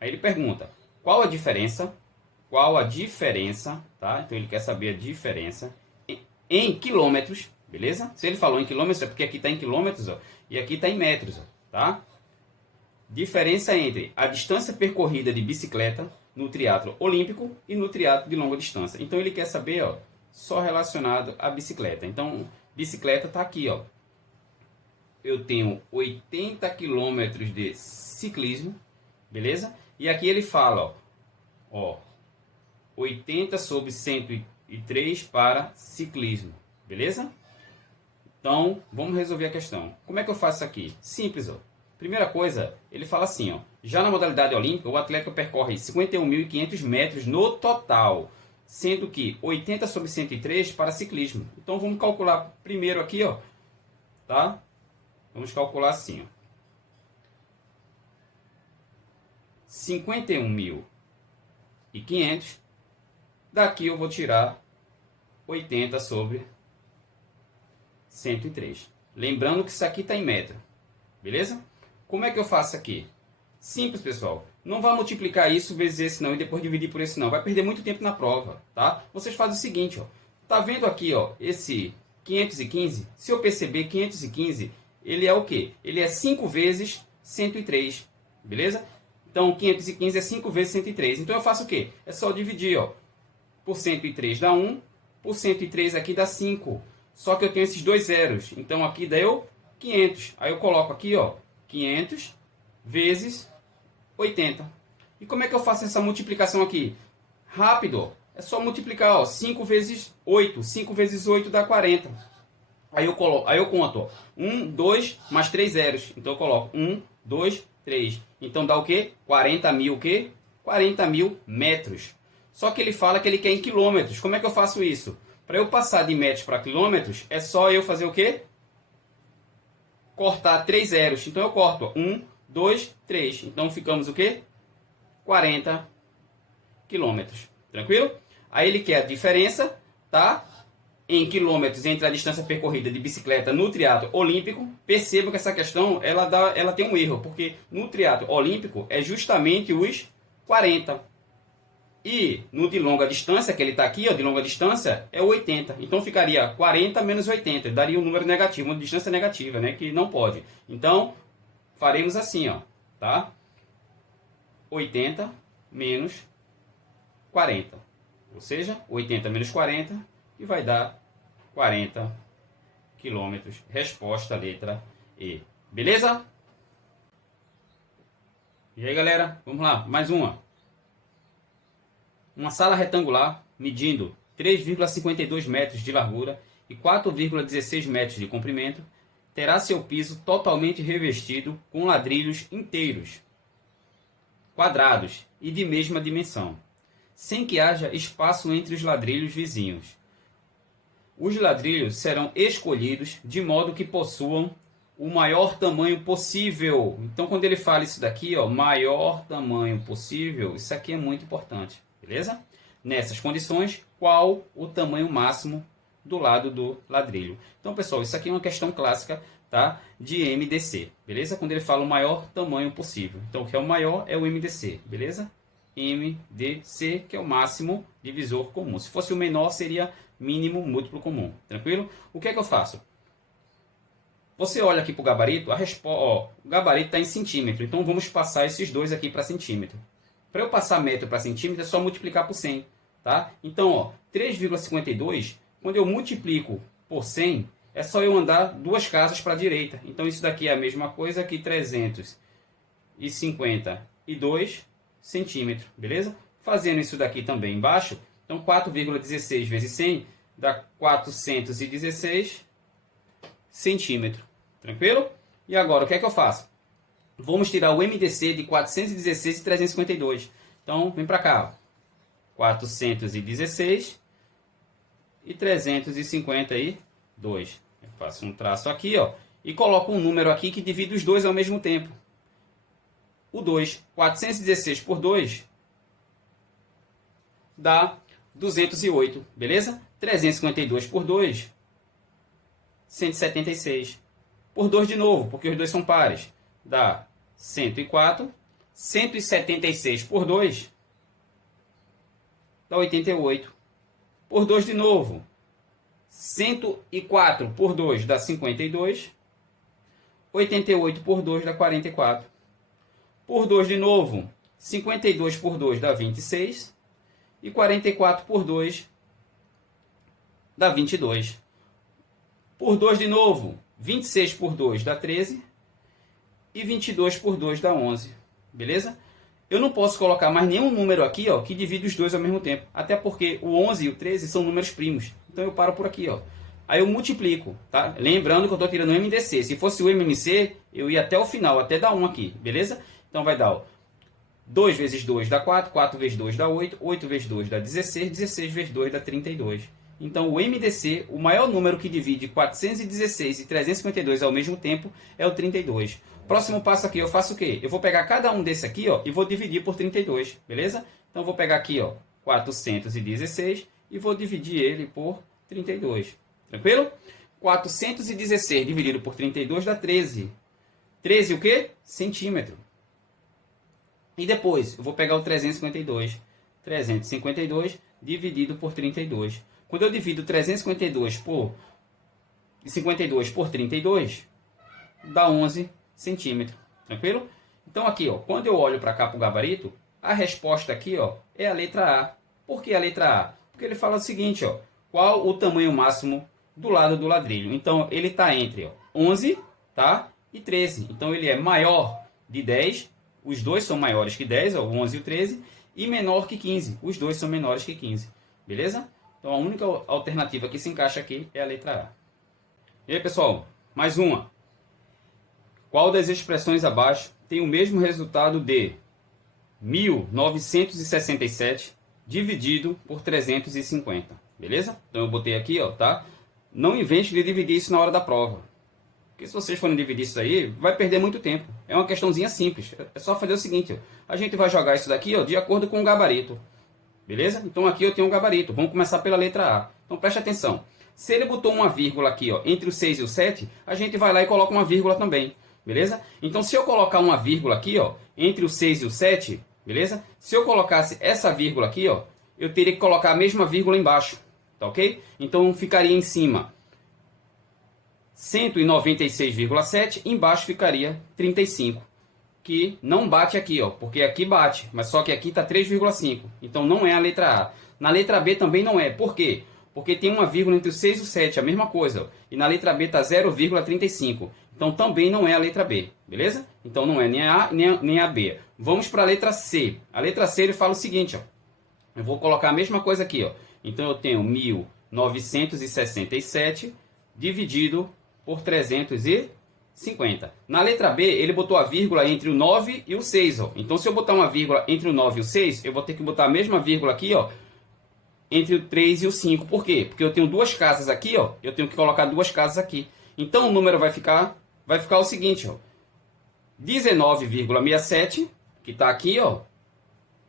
Aí ele pergunta, qual a diferença, tá? Então ele quer saber a diferença em quilômetros, beleza? Se ele falou em quilômetros é porque aqui está em quilômetros, ó, e aqui está em metros, ó, tá? Diferença entre a distância percorrida de bicicleta no triatlo olímpico e no triatlo de longa distância. Então ele quer saber, ó, só relacionado à bicicleta. Então, bicicleta está aqui, ó. Eu tenho 80 km de ciclismo, beleza? E aqui ele fala, ó, 80 sobre 103 para ciclismo, beleza? Então, vamos resolver a questão. Como é que eu faço isso aqui? Simples, ó. Primeira coisa, ele fala assim, ó, já na modalidade olímpica, o atleta percorre 51.500 metros no total, sendo que 80 sobre 103 para ciclismo. Então vamos calcular primeiro aqui, ó, tá? Vamos calcular assim, ó. 51.500, daqui eu vou tirar 80 sobre 103. Lembrando que isso aqui está em metro, beleza? Como é que eu faço aqui? Simples, pessoal. Não vai multiplicar isso vezes esse não e depois dividir por esse não. Vai perder muito tempo na prova, tá? Vocês fazem o seguinte, ó. Tá vendo aqui, ó, esse 515? Se eu perceber, 515, ele é o quê? Ele é 5 vezes 103, beleza? Então, 515 é 5 vezes 103. Então, eu faço o quê? É só dividir, ó. Por 103 dá 1, por 103 aqui dá 5. Só que eu tenho esses dois zeros. Então, aqui deu 500. Aí eu coloco aqui, ó, 500 vezes 80. E como é que eu faço essa multiplicação aqui? Rápido. É só multiplicar, ó, 5 vezes 8. 5 vezes 8 dá 40. Aí eu conto, ó, 1, 2, mais 3 zeros. Então eu coloco 1, 2, 3. Então dá o quê? 40.000 o quê? 40.000 metros. Só que ele fala que ele quer em quilômetros. Como é que eu faço isso? Para eu passar de metros para quilômetros, é só eu fazer o quê? Cortar 3 zeros. Então eu corto, ó, 1, 2, 3. Então ficamos o quê? 40 quilômetros. Tranquilo? Aí ele quer a diferença, tá? Em quilômetros entre a distância percorrida de bicicleta no triatlo olímpico. Perceba que essa questão ela tem um erro, porque no triatlo olímpico é justamente os 40. E no de longa distância, que ele está aqui, ó, de longa distância, é 80. Então ficaria 40 menos 80, daria um número negativo, uma distância negativa, né, que não pode. Então, faremos assim, ó, tá? 80 menos 40. Ou seja, 80 menos 40, e vai dar 40 quilômetros. Resposta, letra E. Beleza? E aí, galera? Vamos lá, mais uma. Uma sala retangular medindo 3,52 metros de largura e 4,16 metros de comprimento terá seu piso totalmente revestido com ladrilhos inteiros, quadrados e de mesma dimensão, sem que haja espaço entre os ladrilhos vizinhos. Os ladrilhos serão escolhidos de modo que possuam o maior tamanho possível. Então, quando ele fala isso daqui, ó, maior tamanho possível, isso aqui é muito importante. Beleza? Nessas condições, qual o tamanho máximo do lado do ladrilho? Então, pessoal, isso aqui é uma questão clássica, tá, de MDC. Beleza? Quando ele fala o maior tamanho possível. Então, o que é o maior é o MDC. Beleza? MDC, que é o máximo divisor comum. Se fosse o menor, seria mínimo múltiplo comum. Tranquilo? O que é que eu faço? Você olha aqui para o gabarito, o gabarito está em centímetro. Então, vamos passar esses dois aqui para centímetro. Para eu passar metro para centímetro, é só multiplicar por 100. Tá? Então, ó, 3,52, quando eu multiplico por 100, é só eu andar duas casas para a direita. Então, isso daqui é a mesma coisa que 352 centímetros. Beleza? Fazendo isso daqui também embaixo, então 4,16 vezes 100 dá 416 centímetros. Tranquilo? E agora, o que é que eu faço? Vamos tirar o MDC de 416 e 352. Então, vem para cá. 416 e 352. Eu faço um traço aqui, ó, e coloco um número aqui que divide os dois ao mesmo tempo. O 2. 416 por 2 dá 208. Beleza? 352 por 2, 176. Por 2 de novo, porque os dois são pares. Dá 104, 176 por 2 dá 88. Por 2 de novo, 104 por 2 dá 52, 88 por 2 dá 44. Por 2 de novo, 52 por 2 dá 26 e 44 por 2 dá 22. Por 2 de novo, 26 por 2 dá 13 e 22 por 2 dá 11. Beleza? Eu não posso colocar mais nenhum número aqui, ó, que divide os dois ao mesmo tempo. Até porque o 11 e o 13 são números primos. Então eu paro por aqui, ó. Aí eu multiplico, tá? Lembrando que eu estou tirando o MDC. Se fosse o MMC, eu ia até o final, até dar 1 aqui, beleza? Então vai dar, ó, 2 vezes 2 dá 4, 4 vezes 2 dá 8, 8 vezes 2 dá 16, 16 vezes 2 dá 32. Então o MDC, o maior número que divide 416 e 352 ao mesmo tempo, é o 32. Próximo passo aqui, eu faço o quê? Eu vou pegar cada um desse aqui, ó, e vou dividir por 32, beleza? Então eu vou pegar aqui, ó, 416 e vou dividir ele por 32. Tranquilo? 416 dividido por 32 dá 13. 13 o quê? Centímetro. E depois, eu vou pegar o 352. 352 dividido por 32. Quando eu divido 352 por 52 por 32, dá 11 centímetros. Tranquilo? Então aqui, ó, quando eu olho para cá para o gabarito, a resposta aqui, ó, é a letra A. Por que a letra A? Porque ele fala o seguinte, ó, qual o tamanho máximo do lado do ladrilho. Então ele está entre, ó, 11, tá, e 13. Então ele é maior de 10, os dois são maiores que 10, ó, o 11 e o 13, e menor que 15, os dois são menores que 15. Beleza? Então a única alternativa que se encaixa aqui é a letra A. E aí, pessoal, mais uma. Qual das expressões abaixo tem o mesmo resultado de 1967 dividido por 350? Beleza? Então eu botei aqui, ó, tá? Não invente de dividir isso na hora da prova. Porque se vocês forem dividir isso aí, vai perder muito tempo. É uma questãozinha simples. É só fazer o seguinte, ó. A gente vai jogar isso daqui, ó, de acordo com o gabarito. Beleza? Então aqui eu tenho um gabarito. Vamos começar pela letra A. Então preste atenção. Se ele botou uma vírgula aqui, ó, entre o 6 e o 7, a gente vai lá e coloca uma vírgula também. Beleza? Então se eu colocar uma vírgula aqui, ó, entre o 6 e o 7, beleza? Se eu colocasse essa vírgula aqui, ó, eu teria que colocar a mesma vírgula embaixo. Tá ok? Então ficaria em cima 196,7, embaixo ficaria 35. Que não bate aqui, ó, porque aqui bate, mas só que aqui está 3,5. Então não é a letra A. Na letra B também não é. Por quê? Porque tem uma vírgula entre o 6 e o 7, a mesma coisa. Ó, e na letra B está 0,35. Então também não é a letra B. Beleza? Então não é nem a A nem a B. Vamos para a letra C. A letra C ele fala o seguinte, ó. Eu vou colocar a mesma coisa aqui, ó. Então eu tenho 1967 dividido por 350. Na letra B, ele botou a vírgula entre o 9 e o 6. Ó. Então se eu botar uma vírgula entre o 9 e o 6, eu vou ter que botar a mesma vírgula aqui, ó, entre o 3 e o 5. Por quê? Porque eu tenho duas casas aqui, ó, eu tenho que colocar duas casas aqui. Então o número vai ficar o seguinte, ó, 19,67, que está aqui, ó,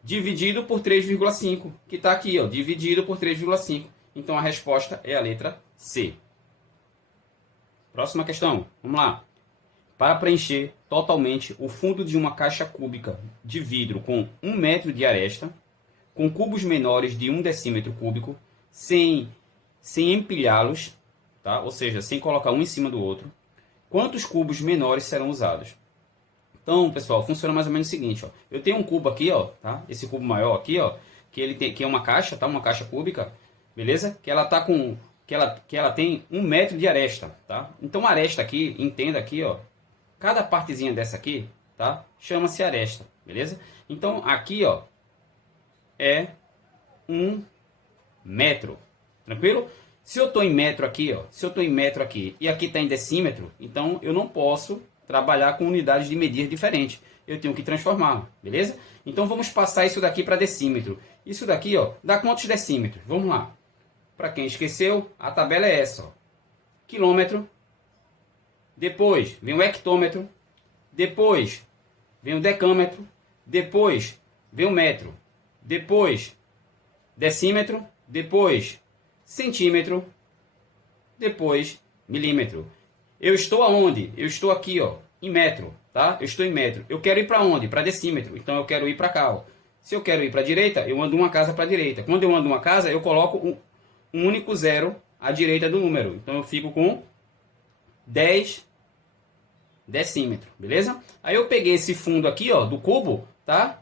dividido por 3,5, que está aqui, ó, dividido por 3,5. Então a resposta é a letra C. Próxima questão, vamos lá. Para preencher totalmente o fundo de uma caixa cúbica de vidro com 1 metro de aresta, com cubos menores de 1 decímetro cúbico, sem empilhá-los, tá? Ou seja, sem colocar um em cima do outro, quantos cubos menores serão usados? Então, pessoal, funciona mais ou menos o seguinte, ó. Eu tenho um cubo aqui, ó, tá? Esse cubo maior aqui, ó, que é uma caixa, tá? Uma caixa cúbica, beleza? Que ela tá com que ela tem 1 metro de aresta, tá? Então, aresta aqui, entenda aqui, ó, cada partezinha dessa aqui, tá? Chama-se aresta, beleza? Então, aqui, ó, é 1 metro, tranquilo? Se eu tô em metro aqui, ó, se eu tô em metro aqui e aqui tá em decímetro, então eu não posso trabalhar com unidades de medir diferentes. Eu tenho que transformar, beleza? Então vamos passar isso daqui para decímetro. Isso daqui, ó, dá quantos decímetros? Vamos lá. Para quem esqueceu, a tabela é essa, ó. Quilômetro. Depois vem o hectômetro. Depois vem o decâmetro. Depois vem o metro. Depois decímetro. Depois centímetro. Depois milímetro. Eu estou aonde? Eu estou aqui, ó, em metro, tá? Eu estou em metro. Eu quero ir para onde? Para decímetro. Então eu quero ir para cá, ó. Se eu quero ir para a direita, eu ando uma casa para a direita. Quando eu ando uma casa, eu coloco um único zero à direita do número. Então eu fico com 10 decímetros, beleza? Aí eu peguei esse fundo aqui, ó, do cubo, tá?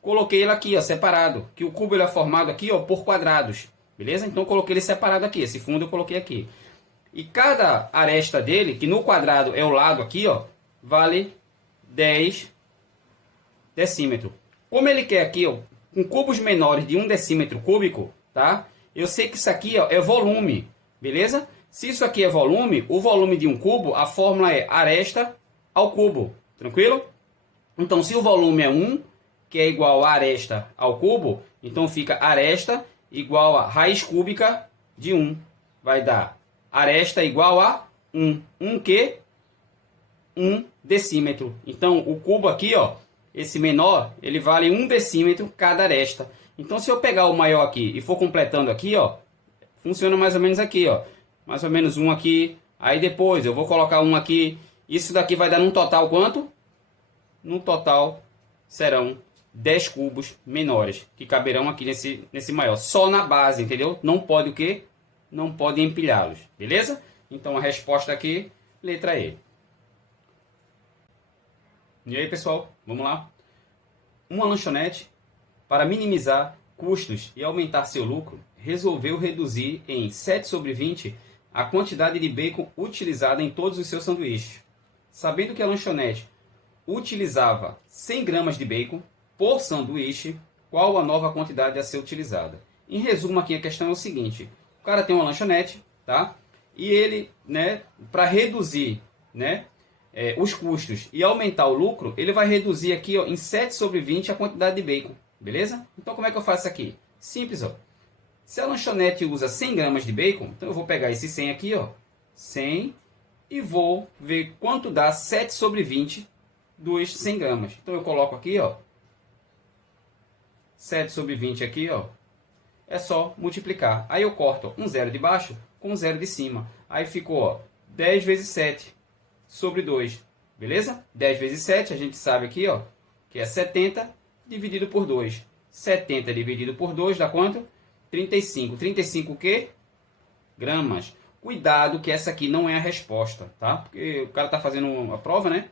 Coloquei ele aqui, ó, separado. Que o cubo ele é formado aqui, ó, por quadrados, beleza? Então eu coloquei ele separado aqui. Esse fundo eu coloquei aqui. E cada aresta dele, que no quadrado é o lado aqui, ó, vale 10 decímetros. Como ele quer aqui, ó, com cubos menores de 1 decímetro cúbico, tá? Eu sei que isso aqui, ó, é volume, beleza? Se isso aqui é volume, o volume de um cubo, a fórmula é aresta ao cubo. Tranquilo? Então, se o volume é 1, que é igual a aresta ao cubo, então fica aresta igual a raiz cúbica de 1. Vai dar aresta igual a 1. 1 que? 1 decímetro. Então, o cubo aqui, ó, esse menor, ele vale 1 decímetro cada aresta. Então, se eu pegar o maior aqui e for completando aqui, ó, funciona mais ou menos aqui, ó. Mais ou menos 1 aqui. Aí depois eu vou colocar 1 aqui. Isso daqui vai dar num total quanto? No total serão 10 cubos menores que caberão aqui nesse maior. Só na base, entendeu? Não pode o quê? Não pode empilhá-los. Beleza? Então a resposta aqui, letra E. E aí, pessoal, vamos lá. Uma lanchonete, para minimizar custos e aumentar seu lucro, resolveu reduzir em 7/20 a quantidade de bacon utilizada em todos os seus sanduíches. Sabendo que a lanchonete utilizava 100 gramas de bacon por sanduíche, qual a nova quantidade a ser utilizada? Em resumo, aqui a questão é o seguinte: o cara tem uma lanchonete, tá? E ele, né, para reduzir, né, os custos e aumentar o lucro, ele vai reduzir aqui, ó, em 7/20 a quantidade de bacon, beleza? Então como é que eu faço isso aqui? Simples, ó. Se a lanchonete usa 100 gramas de bacon, então eu vou pegar esse 100 aqui, ó, 100, e vou ver quanto dá 7/20 dos 100 gramas. Então eu coloco aqui, ó, 7/20 aqui, ó, é só multiplicar. Aí eu corto um zero de baixo com um zero de cima. Aí ficou, ó, 10 vezes 7 sobre 2, beleza? 10 vezes 7, a gente sabe aqui, ó, que é 70 dividido por 2. 70 dividido por 2 dá quanto? 35. 35 o quê? Gramas. Cuidado que essa aqui não é a resposta, tá? Porque o cara tá fazendo a prova, né?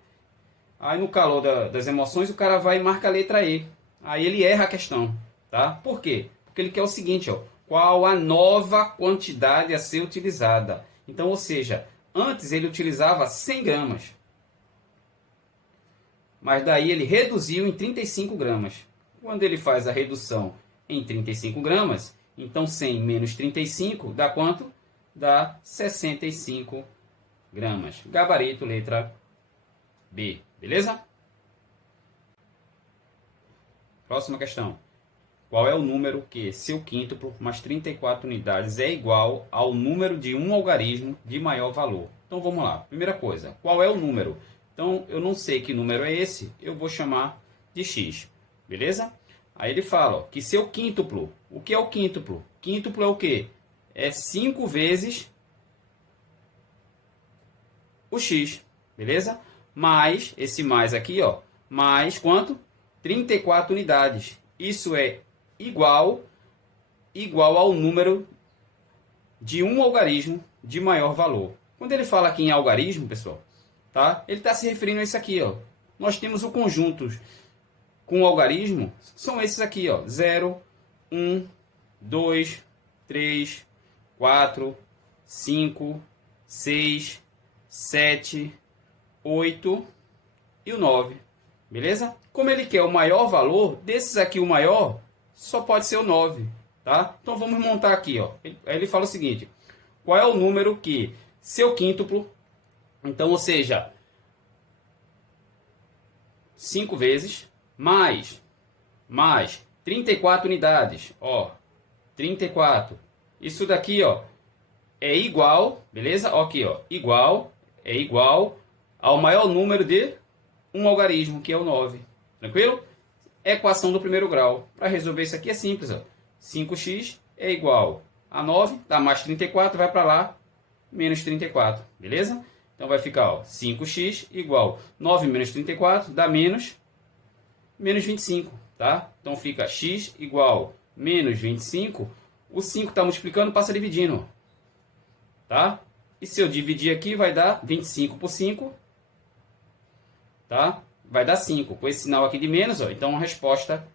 Aí no calor das emoções o cara vai e marca a letra E. Aí ele erra a questão, tá? Por quê? Porque ele quer o seguinte, ó. Qual a nova quantidade a ser utilizada? Então, ou seja, antes ele utilizava 100 gramas. Mas daí ele reduziu em 35 gramas. Quando ele faz a redução em 35 gramas, então 100 menos 35 dá quanto? Dá 65 gramas. Gabarito, letra B. Beleza? Próxima questão. Qual é o número que seu quíntuplo mais 34 unidades é igual ao número de um algarismo de maior valor? Então vamos lá. Primeira coisa, qual é o número? Então eu não sei que número é esse, eu vou chamar de x. Beleza? Aí ele fala, ó, que seu quíntuplo. O que é o quíntuplo? Quíntuplo é o quê? É 5 vezes o x. Beleza? Mais, esse mais aqui, ó, mais quanto? 34 unidades. Isso é igual ao número de um algarismo de maior valor. Quando ele fala aqui em algarismo, pessoal, tá? Ele está se referindo a isso aqui, ó. Nós temos o conjunto com o algarismo, são esses aqui, ó. 0, 1, 2, 3, 4, 5, 6, 7, 8 e o 9. Beleza? Como ele quer o maior valor, desses aqui o maior só pode ser o 9, tá? Então vamos montar aqui, ó. Aí ele fala o seguinte: qual é o número que seu quíntuplo, então, ou seja, 5 vezes mais 34 unidades, ó, 34. Isso daqui, ó, é igual, beleza? Ó, aqui, ó, é igual ao maior número de um algarismo, que é o 9. Tranquilo? Equação do primeiro grau. Para resolver isso aqui é simples, ó. 5x é igual a 9, dá mais 34, vai para lá, menos 34, beleza? Então vai ficar, ó, 5x igual 9 menos 34, dá menos 25, tá? Então fica x igual menos 25, o 5 está multiplicando, passa dividindo, tá? E se eu dividir aqui, vai dar 25 por 5, tá? Vai dar 5. Com esse sinal aqui de menos, ó, então a resposta,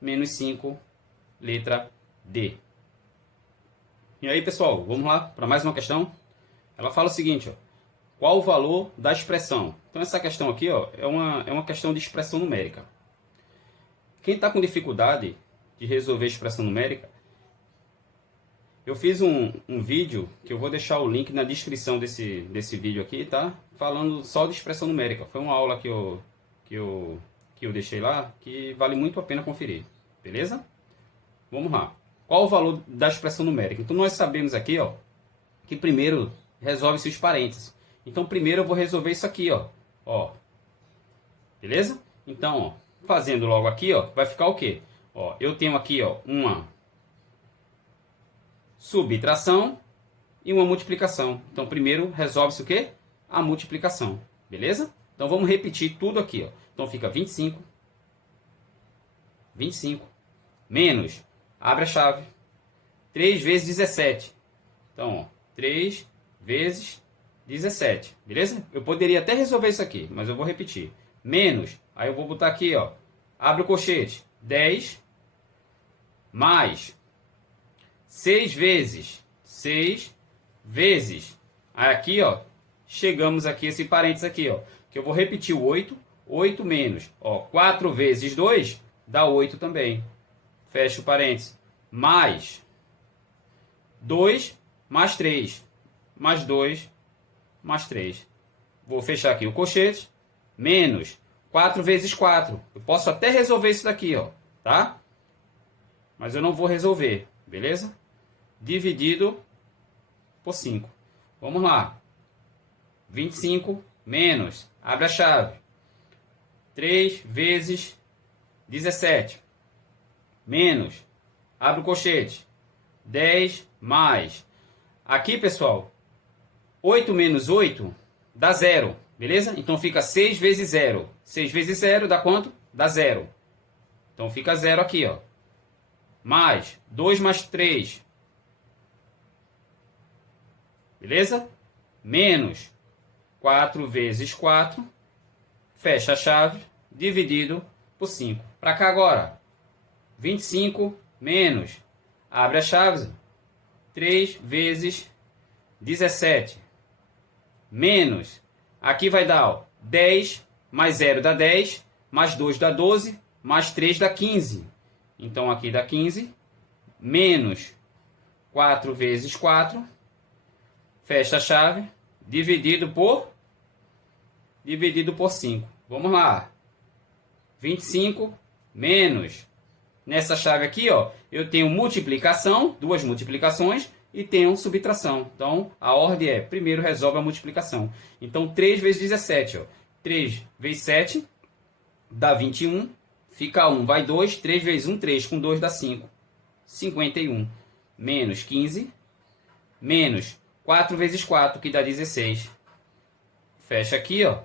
menos 5, letra D. E aí, pessoal, vamos lá para mais uma questão. Ela fala o seguinte, ó, qual o valor da expressão? Então essa questão aqui, ó, é uma questão de expressão numérica. Quem está com dificuldade de resolver expressão numérica, Eu fiz um vídeo, que eu vou deixar o link na descrição desse vídeo aqui, tá? Falando só de expressão numérica. Foi uma aula que eu deixei lá, que vale muito a pena conferir. Beleza? Vamos lá. Qual o valor da expressão numérica? Então nós sabemos aqui, ó, que primeiro resolve-se os parênteses. Então primeiro eu vou resolver isso aqui, ó. Beleza? Então, ó, fazendo logo aqui, ó, vai ficar o quê? Ó, eu tenho aqui, ó, uma subtração e uma multiplicação. Então primeiro resolve-se o quê? A multiplicação. Beleza? Então vamos repetir tudo aqui, ó. Então fica 25 menos, abre a chave, 3 vezes 17. Então, ó, 3 vezes 17, beleza? Eu poderia até resolver isso aqui, mas eu vou repetir. Menos, aí eu vou botar aqui, ó, abre o colchete, 10 mais 6 vezes, aí aqui, ó, chegamos aqui, esse parênteses aqui, ó, que eu vou repetir o 8 menos, ó, 4 vezes 2 dá 8 também. Fecha o parênteses. Mais 2 mais 3. Mais 2 mais 3. Vou fechar aqui o colchete. Menos 4 vezes 4. Eu posso até resolver isso daqui, ó, tá? Mas eu não vou resolver, beleza? Dividido por 5. Vamos lá. 25 menos, abre a chave, 3 vezes 17. Menos, abre o colchete, 10 mais. Aqui, pessoal, 8 menos 8 dá 0, beleza? Então fica 6 vezes 0. 6 vezes 0 dá quanto? Dá 0. Então fica 0 aqui, ó. Mais 2 mais 3. Beleza? Menos 4 vezes 4. Fecha a chave, dividido por 5. Para cá agora. 25 menos, abre a chave, 3 vezes 17. Menos, aqui vai dar, ó, 10 mais 0 dá 10, mais 2 dá 12, mais 3 dá 15. Então aqui dá 15, menos 4 vezes 4, fecha a chave, dividido por 5. Vamos lá. 25 menos, nessa chave aqui, ó, eu tenho multiplicação, duas multiplicações, e tenho subtração. Então, a ordem é, primeiro resolve a multiplicação. Então, 3 vezes 17, ó. 3 vezes 7 dá 21. Fica 1, vai 2. 3 vezes 1, 3. Com 2 dá 5. 51. Menos 15. Menos 4 vezes 4, que dá 16. Fecha aqui, ó.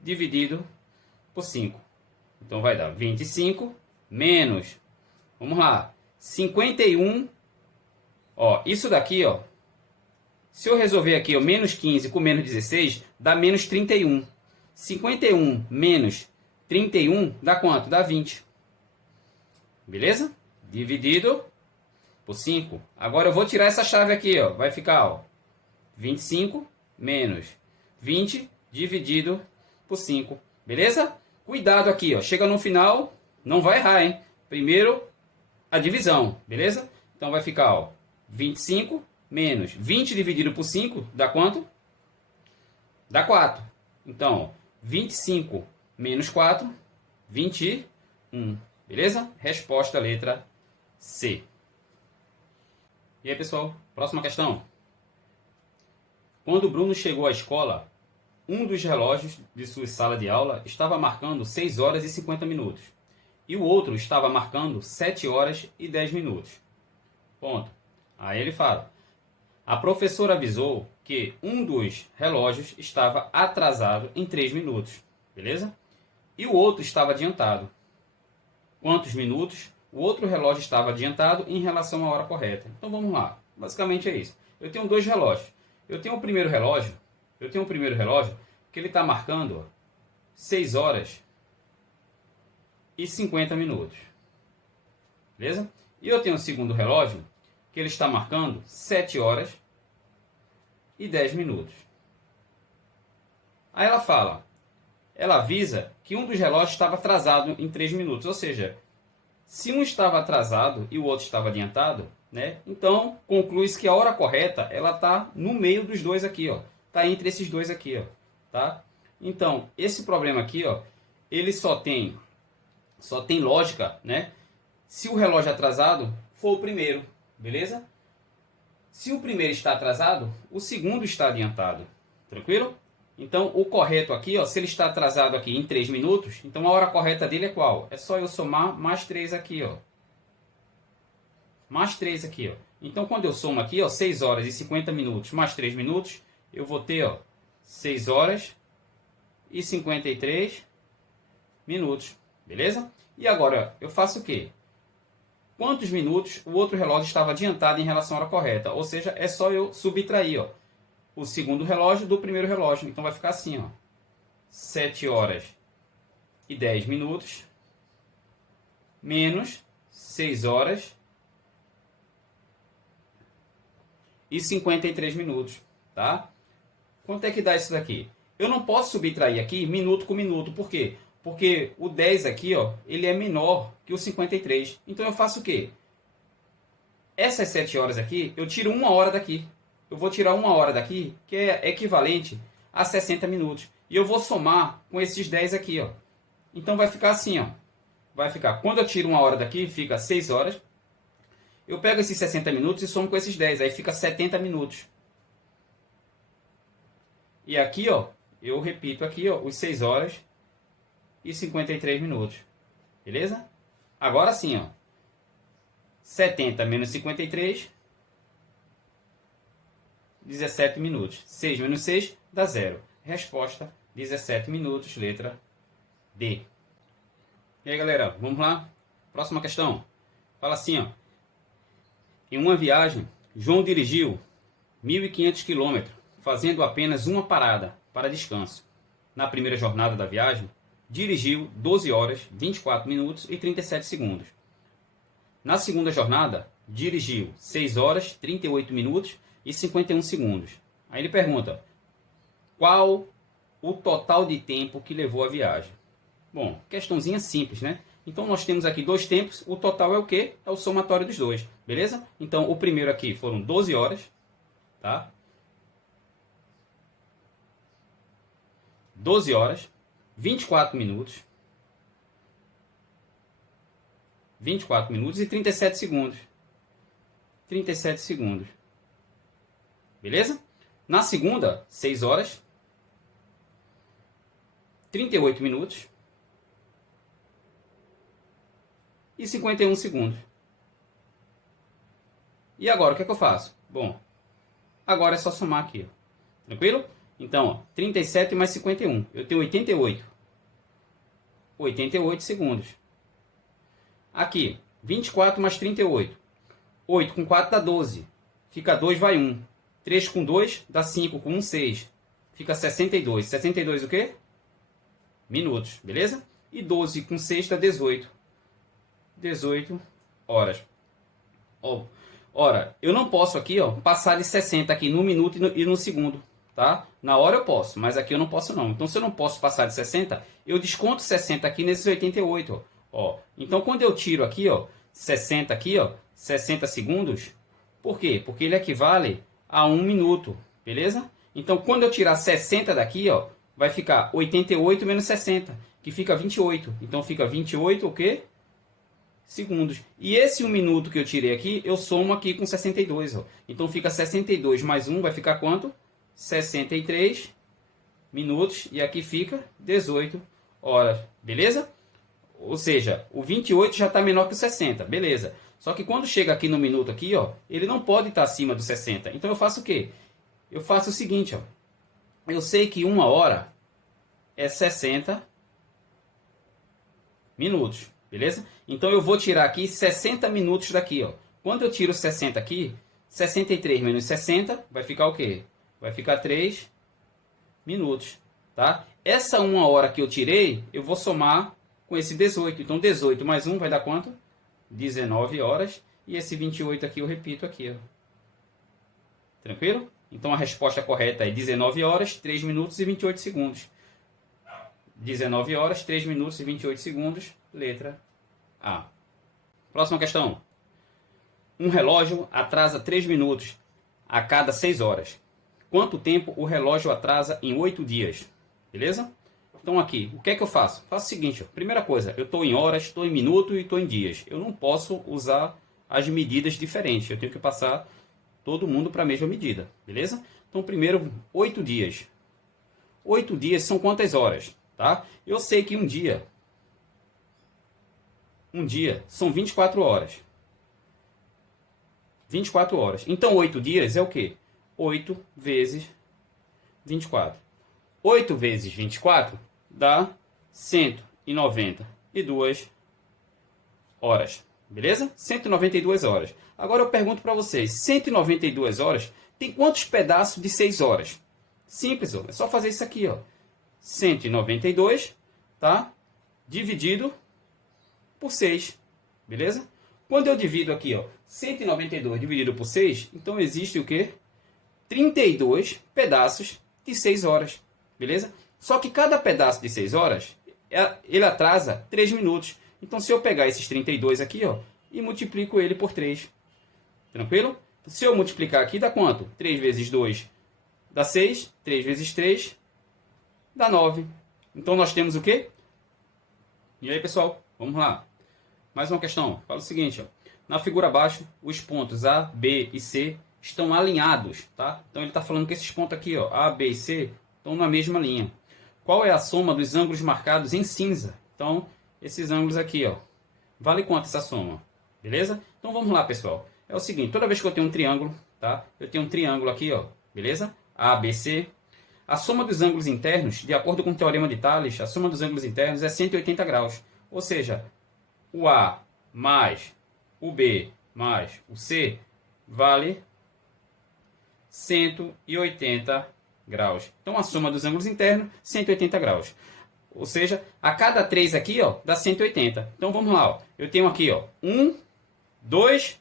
Dividido por 5. Então, vai dar 25 menos, vamos lá, 51. Ó, isso daqui, ó, se eu resolver aqui, ó, menos 15 com menos 16, dá menos 31. 51 menos 31 dá quanto? Dá 20. Beleza? Dividido por 5. Agora eu vou tirar essa chave aqui, ó, vai ficar, ó, 25 menos 20 dividido por 5. Beleza? Cuidado aqui, ó, chega no final, não vai errar, hein? Primeiro a divisão, beleza? Então vai ficar, ó, 25 menos 20 dividido por 5 dá quanto? Dá 4. Então, ó, 25 menos 4, 21. Beleza? Resposta letra C. E aí, pessoal? Próxima questão. Quando o Bruno chegou à escola, um dos relógios de sua sala de aula estava marcando 6 horas e 50 minutos. E o outro estava marcando 7 horas e 10 minutos. Ponto. Aí ele fala: a professora avisou que um dos relógios estava atrasado em 3 minutos. Beleza? E o outro estava adiantado. Quantos minutos o outro relógio estava adiantado em relação à hora correta? Então vamos lá. Basicamente é isso. Eu tenho dois relógios. Eu tenho o primeiro relógio que ele está marcando, ó, 6 horas e 50 minutos. Beleza? E eu tenho o segundo relógio que ele está marcando 7 horas e 10 minutos. Aí ela avisa que um dos relógios estava atrasado em 3 minutos. Ou seja, se um estava atrasado e o outro estava adiantado, né? Então, conclui-se que a hora correta, ela está no meio dos dois aqui, ó. Está entre esses dois aqui, ó, tá? Então, esse problema aqui, ó, ele só tem lógica, né? Se o relógio atrasado for o primeiro, beleza? Se o primeiro está atrasado, o segundo está adiantado, tranquilo? Então, o correto aqui, ó, se ele está atrasado aqui em 3 minutos, então a hora correta dele é qual? É só eu somar mais 3 aqui, ó. Mais 3 aqui, ó. Então, quando eu somo aqui, ó, 6 horas e 50 minutos mais 3 minutos, eu vou ter, ó, 6 horas e 53 minutos, beleza? E agora, eu faço o quê? Quantos minutos o outro relógio estava adiantado em relação à hora correta? Ou seja, é só eu subtrair, ó, o segundo relógio do primeiro relógio. Então, vai ficar assim, ó, 7 horas e 10 minutos menos 6 horas e 53 minutos, tá? Quanto é que dá isso daqui? Eu não posso subtrair aqui minuto com minuto, por quê? Porque o 10 aqui, ó, ele é menor que o 53. Então eu faço o quê? Essas 7 horas aqui, eu tiro 1 hora daqui. Eu vou tirar 1 hora daqui, que é equivalente a 60 minutos. E eu vou somar com esses 10 aqui, ó. Então vai ficar assim, ó. Vai ficar, quando eu tiro 1 hora daqui, fica 6 horas. Eu pego esses 60 minutos e somo com esses 10, aí fica 70 minutos. E aqui, ó, eu repito aqui, ó, os 6 horas e 53 minutos. Beleza? Agora sim, ó. 70 menos 53, 17 minutos. 6 menos 6 dá 0. Resposta, 17 minutos, letra D. E aí, galera, vamos lá? Próxima questão. Fala assim, ó. Em uma viagem, João dirigiu 1.500 km, fazendo apenas uma parada para descanso. Na primeira jornada da viagem, dirigiu 12 horas, 24 minutos e 37 segundos. Na segunda jornada, dirigiu 6 horas, 38 minutos e 51 segundos. Aí ele pergunta, qual o total de tempo que levou a viagem? Bom, questãozinha simples, né? Então nós temos aqui dois tempos, o total é o quê? É o somatório dos dois, beleza? Então o primeiro aqui foram 12 horas, tá? 12 horas, 24 minutos, 24 minutos e 37 segundos. 37 segundos. Beleza? Na segunda, 6 horas, 38 minutos e 51 segundos. E agora, o que é que eu faço? Bom, agora é só somar aqui, ó. Tranquilo? Então, ó, 37 mais 51. Eu tenho 88. 88 segundos. Aqui, 24 mais 38. 8 com 4 dá 12. Fica 2, vai 1. 3 com 2 dá 5, com 1, 6. Fica 62. 62 o quê? Minutos, beleza? E 12 com 6 dá 18. 18 horas. Ó, ora, eu não posso aqui, ó, passar de 60 aqui no minuto e no segundo, tá? Na hora eu posso, mas aqui eu não posso não. Então se eu não posso passar de 60, eu desconto 60 aqui nesses 88, ó. Então quando eu tiro aqui, ó, 60 aqui, ó, 60 segundos, por quê? Porque ele equivale a 1 minuto, beleza? Então quando eu tirar 60 daqui, ó, vai ficar 88 menos 60, que fica 28. Então fica 28 o quê? Segundos. E esse 1 minuto que eu tirei aqui, eu somo aqui com 62. Ó. Então fica 62 mais 1, vai ficar quanto? 63 minutos. E aqui fica 18 horas. Beleza? Ou seja, o 28 já está menor que o 60. Beleza. Só que quando chega aqui no minuto, aqui, ó, ele não pode estar acima do 60. Então eu faço o quê? Eu faço o seguinte. Ó. Eu sei que 1 hora é 60 minutos. Beleza? Então eu vou tirar aqui 60 minutos daqui, ó. Quando eu tiro 60 aqui, 63 menos 60 vai ficar o quê? Vai ficar 3 minutos, tá? Essa 1 hora que eu tirei, eu vou somar com esse 18. Então 18 mais 1 vai dar quanto? 19 horas. E esse 28 aqui eu repito aqui, ó. Tranquilo? Então a resposta correta é 19 horas, 3 minutos e 28 segundos. 19 horas, 3 minutos e 28 segundos. Letra A. Próxima questão. Um relógio atrasa 3 minutos a cada 6 horas. Quanto tempo o relógio atrasa em 8 dias? Beleza? Então aqui, o que é que eu faço? Faço o seguinte, ó. Primeira coisa, eu estou em horas, estou em minutos e estou em dias. Eu não posso usar as medidas diferentes. Eu tenho que passar todo mundo para a mesma medida. Beleza? Então primeiro, 8 dias. 8 dias são quantas horas? Tá? Eu sei que um dia são 24 horas. 24 horas. Então 8 dias é o quê? 8 vezes 24. 8 vezes 24 dá 192 horas. Beleza? 192 horas. Agora eu pergunto para vocês, 192 horas tem quantos pedaços de 6 horas? Simples, ó. É só fazer isso aqui, ó. 192, tá? Dividido por 6. Beleza? Quando eu divido aqui, ó, 192 dividido por 6, então existe o quê? 32 pedaços de 6 horas. Beleza? Só que cada pedaço de 6 horas, ele atrasa 3 minutos. Então, se eu pegar esses 32 aqui, ó, e multiplico ele por 3. Tranquilo? Se eu multiplicar aqui, dá quanto? 3 vezes 2 dá 6. 3 vezes 3 dá 9. Então, nós temos o quê? E aí, pessoal? Vamos lá. Mais uma questão. Fala o seguinte, ó. Na figura abaixo, os pontos A, B e C estão alinhados, tá? Então, ele está falando que esses pontos aqui, ó, A, B e C, estão na mesma linha. Qual é a soma dos ângulos marcados em cinza? Então, esses ângulos aqui, ó, vale quanto essa soma? Beleza? Então, vamos lá, pessoal. É o seguinte, toda vez que eu tenho um triângulo, tá? Eu tenho um triângulo aqui, ó, beleza? A, B, C. A soma dos ângulos internos, de acordo com o teorema de Tales, a soma dos ângulos internos é 180 graus. Ou seja, o A mais o B mais o C vale 180 graus. Então, a soma dos ângulos internos, 180 graus. Ou seja, a cada 3 aqui, ó, dá 180. Então, vamos lá. Ó. Eu tenho aqui, ó, 1, 2,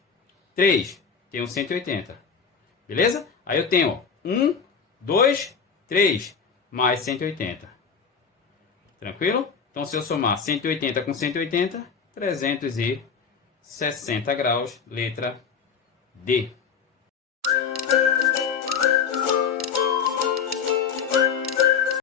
3. Tenho 180. Beleza? Aí eu tenho, ó, 1, 2, 3, mais 180. Tranquilo? Então, se eu somar 180 com 180, 360 graus, letra D.